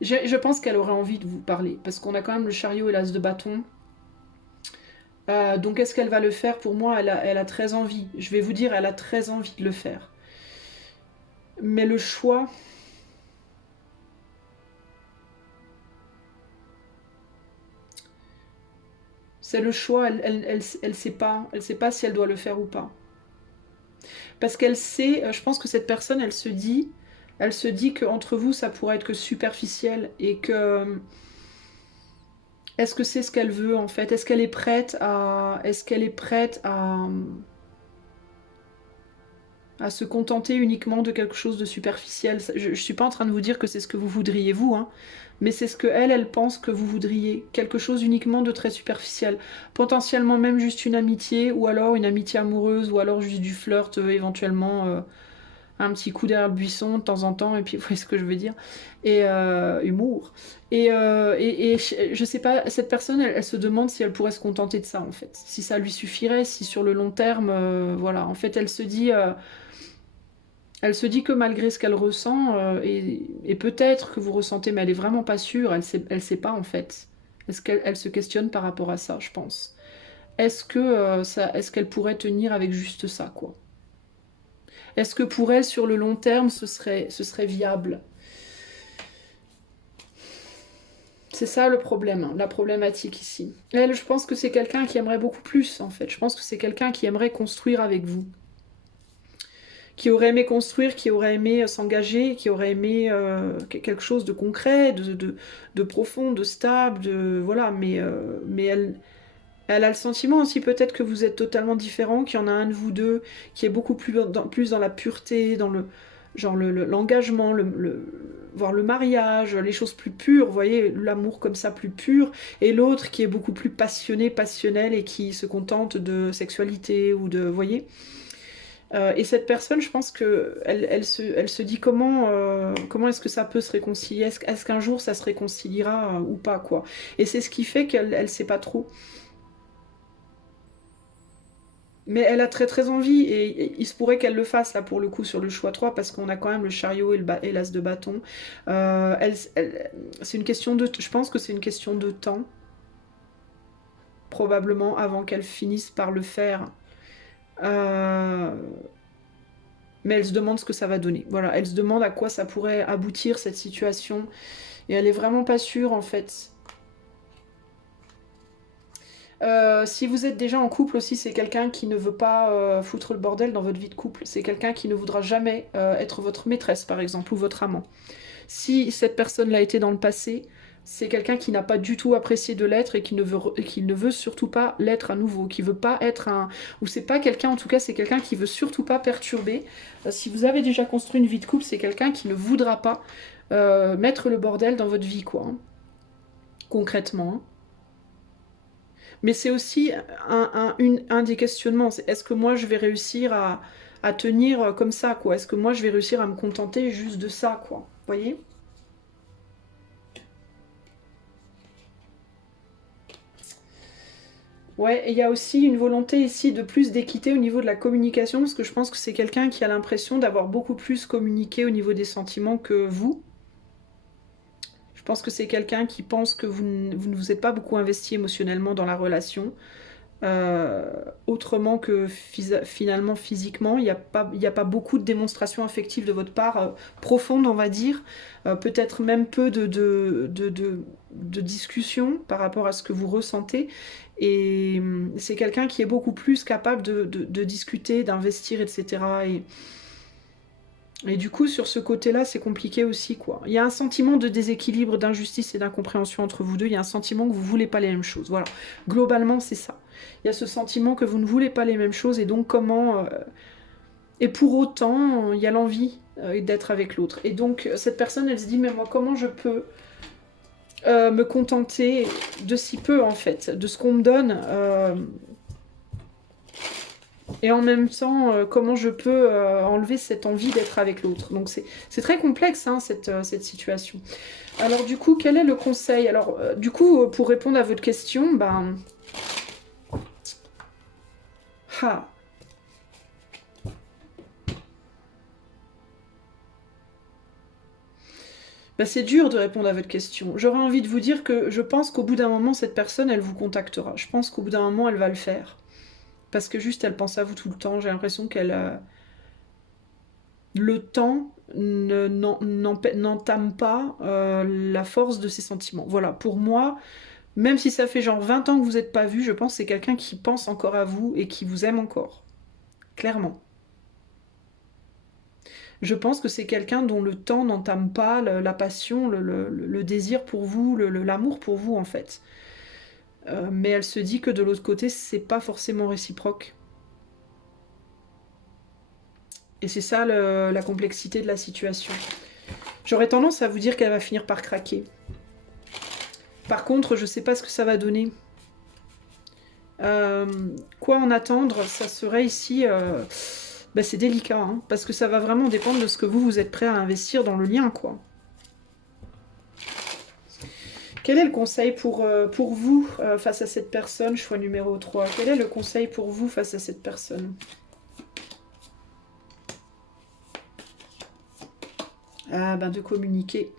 je pense qu'elle aurait envie de vous parler, parce qu'on a quand même le chariot et l'as de bâton. Donc est-ce qu'elle va le faire? Pour moi, elle a très envie. Je vais vous dire, elle a très envie de le faire. Mais le choix... C'est le choix, elle sait pas. Elle sait pas si elle doit le faire ou pas. Parce qu'elle sait, je pense que cette personne, elle se dit qu'entre vous, ça pourrait être que superficiel et que... Est-ce que c'est ce qu'elle veut en fait? Est-ce qu'elle est prête à se contenter uniquement de quelque chose de superficiel? Je ne suis pas en train de vous dire que c'est ce que vous voudriez vous, hein, mais c'est ce que elle pense que vous voudriez. Quelque chose uniquement de très superficiel. Potentiellement même juste une amitié, ou alors une amitié amoureuse, ou alors juste du flirt éventuellement un petit coup derrière le buisson de temps en temps, et puis vous voyez ce que je veux dire, et humour. Et je sais pas, cette personne, elle se demande si elle pourrait se contenter de ça, en fait. Si ça lui suffirait, si sur le long terme, voilà. En fait, elle se dit que malgré ce qu'elle ressent, et peut-être que vous ressentez, mais elle est vraiment pas sûre, elle sait pas, en fait. Elle se questionne par rapport à ça, je pense. Est-ce qu'elle pourrait tenir avec juste ça, quoi? Est-ce que pour elle, sur le long terme, ce serait viable? C'est ça le problème, hein, la problématique ici. Elle, je pense que c'est quelqu'un qui aimerait beaucoup plus, en fait. Je pense que c'est quelqu'un qui aimerait construire avec vous. Qui aurait aimé construire, qui aurait aimé s'engager, qui aurait aimé quelque chose de concret, de profond, de stable, voilà. Mais elle a le sentiment aussi peut-être que vous êtes totalement différents, qu'il y en a un de vous deux qui est beaucoup plus dans la pureté, dans le genre l'engagement, voir le mariage, les choses plus pures, vous voyez, l'amour comme ça plus pur, et l'autre qui est beaucoup plus passionné, passionnel et qui se contente de sexualité ou de, vous voyez. Et cette personne, je pense que elle se dit comment est-ce que ça peut se réconcilier, est-ce qu'un jour ça se réconciliera ou pas, quoi. Et c'est ce qui fait qu'elle sait pas trop. Mais elle a très très envie, et il se pourrait qu'elle le fasse là pour le coup sur le choix 3, parce qu'on a quand même le chariot et l'as de bâton. C'est une question je pense que c'est une question de temps, probablement, avant qu'elle finisse par le faire. Euh, mais elle se demande ce que ça va donner. Voilà, elle se demande à quoi ça pourrait aboutir cette situation, et elle est vraiment pas sûre, en fait. Si vous êtes déjà en couple aussi, c'est quelqu'un qui ne veut pas foutre le bordel dans votre vie de couple. C'est quelqu'un qui ne voudra jamais être votre maîtresse, par exemple, ou votre amant. Si cette personne l'a été dans le passé, c'est quelqu'un qui n'a pas du tout apprécié de l'être, et qui ne veut surtout pas l'être à nouveau, qui veut pas être un... Ou c'est pas quelqu'un, en tout cas, c'est quelqu'un qui veut surtout pas perturber. Si vous avez déjà construit une vie de couple, c'est quelqu'un qui ne voudra pas mettre le bordel dans votre vie, quoi. Hein. Concrètement. Hein. Mais c'est aussi un des questionnements. Est-ce que moi je vais réussir à tenir comme ça, quoi? Est-ce que moi je vais réussir à me contenter juste de ça, quoi? Vous voyez? Ouais, et il y a aussi une volonté ici de plus d'équité au niveau de la communication, parce que je pense que c'est quelqu'un qui a l'impression d'avoir beaucoup plus communiqué au niveau des sentiments que vous. Je pense que c'est quelqu'un qui pense que vous ne vous êtes pas beaucoup investi émotionnellement dans la relation. Autrement que finalement physiquement, il y a pas beaucoup de démonstrations affectives de votre part profondes, on va dire. Peut-être même peu de discussions par rapport à ce que vous ressentez. Et c'est quelqu'un qui est beaucoup plus capable de discuter, d'investir, etc. Et du coup, sur ce côté-là, c'est compliqué aussi, quoi. Il y a un sentiment de déséquilibre, d'injustice et d'incompréhension entre vous deux. Il y a un sentiment que vous ne voulez pas les mêmes choses. Voilà. Globalement, c'est ça. Il y a ce sentiment que vous ne voulez pas les mêmes choses, et donc comment... Et pour autant, il y a l'envie d'être avec l'autre. Et donc, cette personne, elle se dit, mais moi, comment je peux me contenter de si peu, en fait, de ce qu'on me donne et en même temps, comment je peux enlever cette envie d'être avec l'autre. Donc c'est très complexe, hein, cette situation. Alors du coup, quel est le conseil? Alors du coup, pour répondre à votre question, ben... Ah. Ben, c'est dur de répondre à votre question. J'aurais envie de vous dire que je pense qu'au bout d'un moment, cette personne, elle vous contactera. Je pense qu'au bout d'un moment, elle va le faire. Parce que juste, elle pense à vous tout le temps. J'ai l'impression qu'elle... le temps n'entame pas la force de ses sentiments. Voilà, pour moi, même si ça fait genre 20 ans que vous n'êtes pas vu, je pense que c'est quelqu'un qui pense encore à vous et qui vous aime encore. Clairement. Je pense que c'est quelqu'un dont le temps n'entame pas la passion, le désir pour vous, l'amour pour vous, en fait. Mais elle se dit que de l'autre côté, c'est pas forcément réciproque. Et c'est ça la complexité de la situation. J'aurais tendance à vous dire qu'elle va finir par craquer. Par contre, je sais pas ce que ça va donner. Quoi en attendre? Ça serait ici bah, c'est délicat, hein, parce que ça va vraiment dépendre de ce que vous êtes prêt à investir dans le lien, quoi. Quel est le conseil pour vous face à cette personne? Choix numéro 3. Quel est le conseil pour vous face à cette personne? Ah ben de communiquer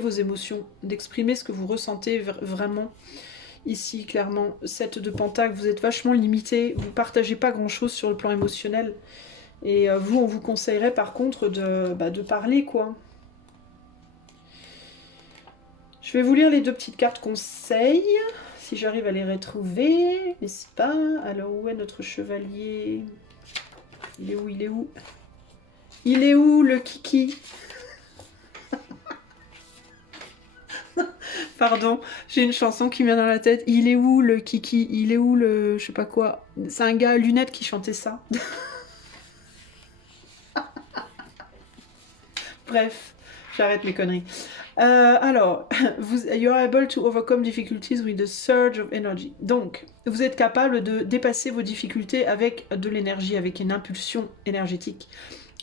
vos émotions, d'exprimer ce que vous ressentez vraiment. Ici, clairement, 7 de Pentacle, vous êtes vachement limité, vous partagez pas grand-chose sur le plan émotionnel. Et vous, on vous conseillerait par contre de parler, quoi. Je vais vous lire les 2 petites cartes conseils, si j'arrive à les retrouver, n'est-ce pas? Alors, où est notre chevalier? Il est où? Il est où? Il est où, le kiki? Pardon, j'ai une chanson qui me vient dans la tête. Il est où, le kiki? Il est où, le... je sais pas quoi? C'est un gars à lunettes qui chantait ça. Bref, j'arrête mes conneries. Alors, you are able to overcome difficulties with a surge of energy. Donc, vous êtes capable de dépasser vos difficultés avec de l'énergie, avec une impulsion énergétique.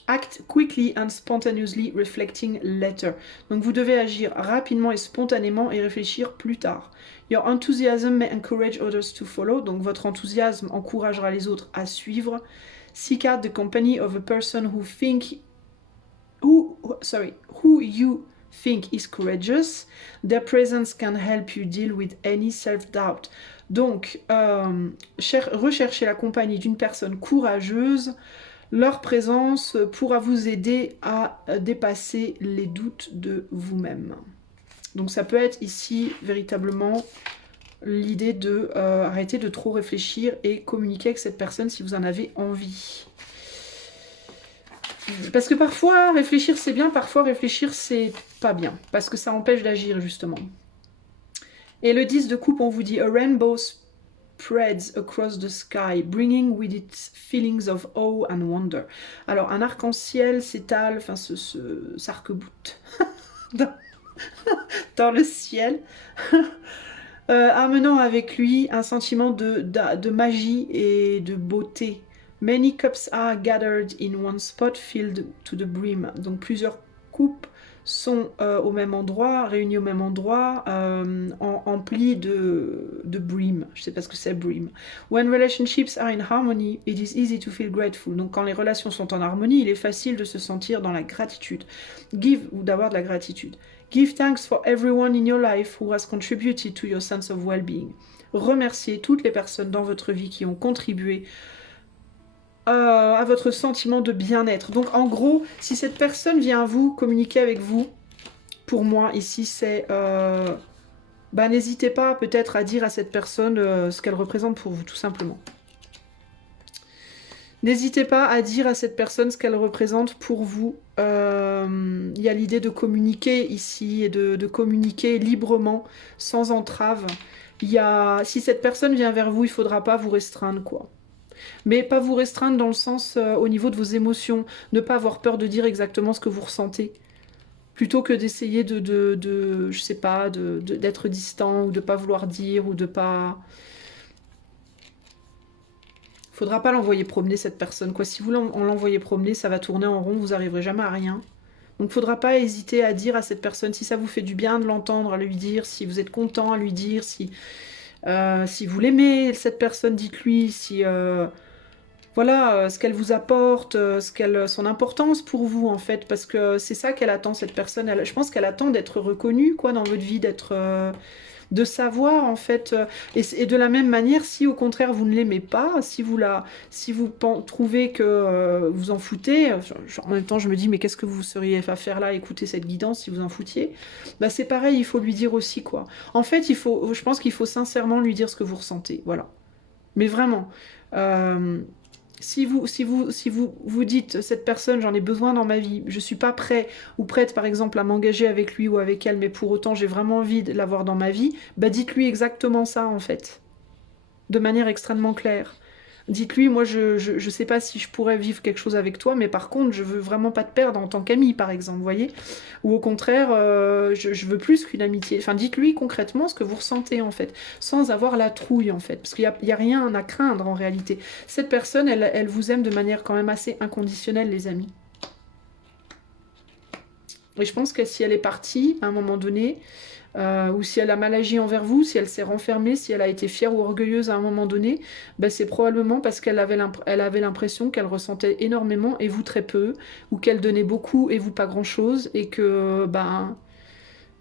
Act quickly and spontaneously reflecting later. Donc, vous devez agir rapidement et spontanément et réfléchir plus tard. Your enthusiasm may encourage others to follow. Donc, votre enthousiasme encouragera les autres à suivre. Seek out the company of a person who you think is courageous. Their presence can help you deal with any self-doubt. Donc, recherchez la compagnie d'une personne courageuse. Leur présence pourra vous aider à dépasser les doutes de vous-même. Donc ça peut être ici véritablement l'idée de arrêter de trop réfléchir et communiquer avec cette personne si vous en avez envie. Parce que parfois, réfléchir c'est bien, parfois réfléchir c'est pas bien. Parce que ça empêche d'agir justement. Et le 10 de coupe, on vous dit « A rainbow spreads across the sky, bringing with it feelings of awe and wonder. » Alors, un arc-en-ciel s'étale, enfin, s'arc-boute dans le ciel, amenant avec lui un sentiment de magie et de beauté. Many cups are gathered in one spot, filled to the brim. Donc, plusieurs coupes sont au même endroit, réunies au même endroit, emplies de brim. Je ne sais pas ce que c'est brim. When relationships are in harmony, it is easy to feel grateful. Donc quand les relations sont en harmonie, il est facile de se sentir dans la gratitude. Give, ou d'avoir de la gratitude. Give thanks for everyone in your life who has contributed to your sense of well-being. Remerciez toutes les personnes dans votre vie qui ont contribué à votre sentiment de bien-être. Donc en gros, si cette personne vient à vous, communiquer avec vous, pour moi ici c'est... n'hésitez pas peut-être à dire à cette personne ce qu'elle représente pour vous, tout simplement. N'hésitez pas à dire à cette personne ce qu'elle représente pour vous. Il y a l'idée de communiquer ici et de communiquer librement, sans entrave. Si cette personne vient vers vous, il ne faudra pas vous restreindre, quoi. Mais pas vous restreindre dans le sens au niveau de vos émotions, ne pas avoir peur de dire exactement ce que vous ressentez. Plutôt que d'essayer je sais pas, d'être distant ou de pas vouloir dire ou de pas... Faudra pas l'envoyer promener cette personne, quoi. Si vous l'envoyez promener, ça va tourner en rond, vous arriverez jamais à rien. Donc faudra pas hésiter à dire à cette personne si ça vous fait du bien de l'entendre, à lui dire, si vous êtes content, à lui dire, si vous l'aimez, cette personne, dites-lui, si... voilà, ce qu'elle vous apporte, son importance pour vous, en fait, parce que c'est ça qu'elle attend, cette personne. Je pense qu'elle attend d'être reconnue, quoi, dans votre vie, de savoir, en fait. Et de la même manière, si au contraire, vous ne l'aimez pas, si vous trouvez que vous en foutez, en même temps, je me dis, mais qu'est-ce que vous seriez à faire là, écouter cette guidance, si vous en foutiez? Bah, c'est pareil, il faut lui dire aussi, quoi. En fait, je pense qu'il faut sincèrement lui dire ce que vous ressentez, voilà. Mais vraiment... Si vous dites, cette personne, j'en ai besoin dans ma vie, je suis pas prêt ou prête par exemple à m'engager avec lui ou avec elle, mais pour autant j'ai vraiment envie de l'avoir dans ma vie, bah dites-lui exactement ça en fait, de manière extrêmement claire. Dites-lui, moi je sais pas si je pourrais vivre quelque chose avec toi, mais par contre je veux vraiment pas te perdre en tant qu'ami par exemple, vous voyez. Ou au contraire, je veux plus qu'une amitié. Enfin dites-lui concrètement ce que vous ressentez en fait, sans avoir la trouille en fait, parce qu'il y a rien à craindre en réalité. Cette personne, elle vous aime de manière quand même assez inconditionnelle les amis. Et je pense que si elle est partie à un moment donné, ou si elle a mal agi envers vous, si elle s'est renfermée, si elle a été fière ou orgueilleuse à un moment donné, ben c'est probablement parce qu'elle avait l'impression qu'elle ressentait énormément et vous très peu, ou qu'elle donnait beaucoup et vous pas grand-chose, et que ben,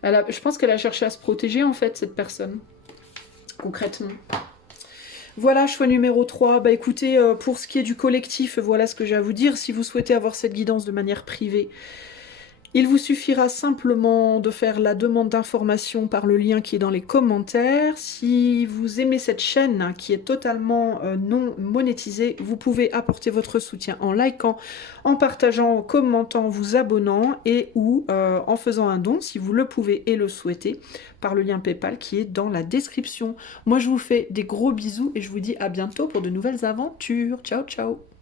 je pense qu'elle a cherché à se protéger en fait, cette personne, concrètement. Voilà, choix numéro 3. Bah écoutez, pour ce qui est du collectif, voilà ce que j'ai à vous dire. Si vous souhaitez avoir cette guidance de manière privée, il vous suffira simplement de faire la demande d'information par le lien qui est dans les commentaires. Si vous aimez cette chaîne qui est totalement non monétisée, vous pouvez apporter votre soutien en likant, en partageant, en commentant, vous abonnant et ou en faisant un don si vous le pouvez et le souhaitez par le lien PayPal qui est dans la description. Moi je vous fais des gros bisous et je vous dis à bientôt pour de nouvelles aventures. Ciao ciao.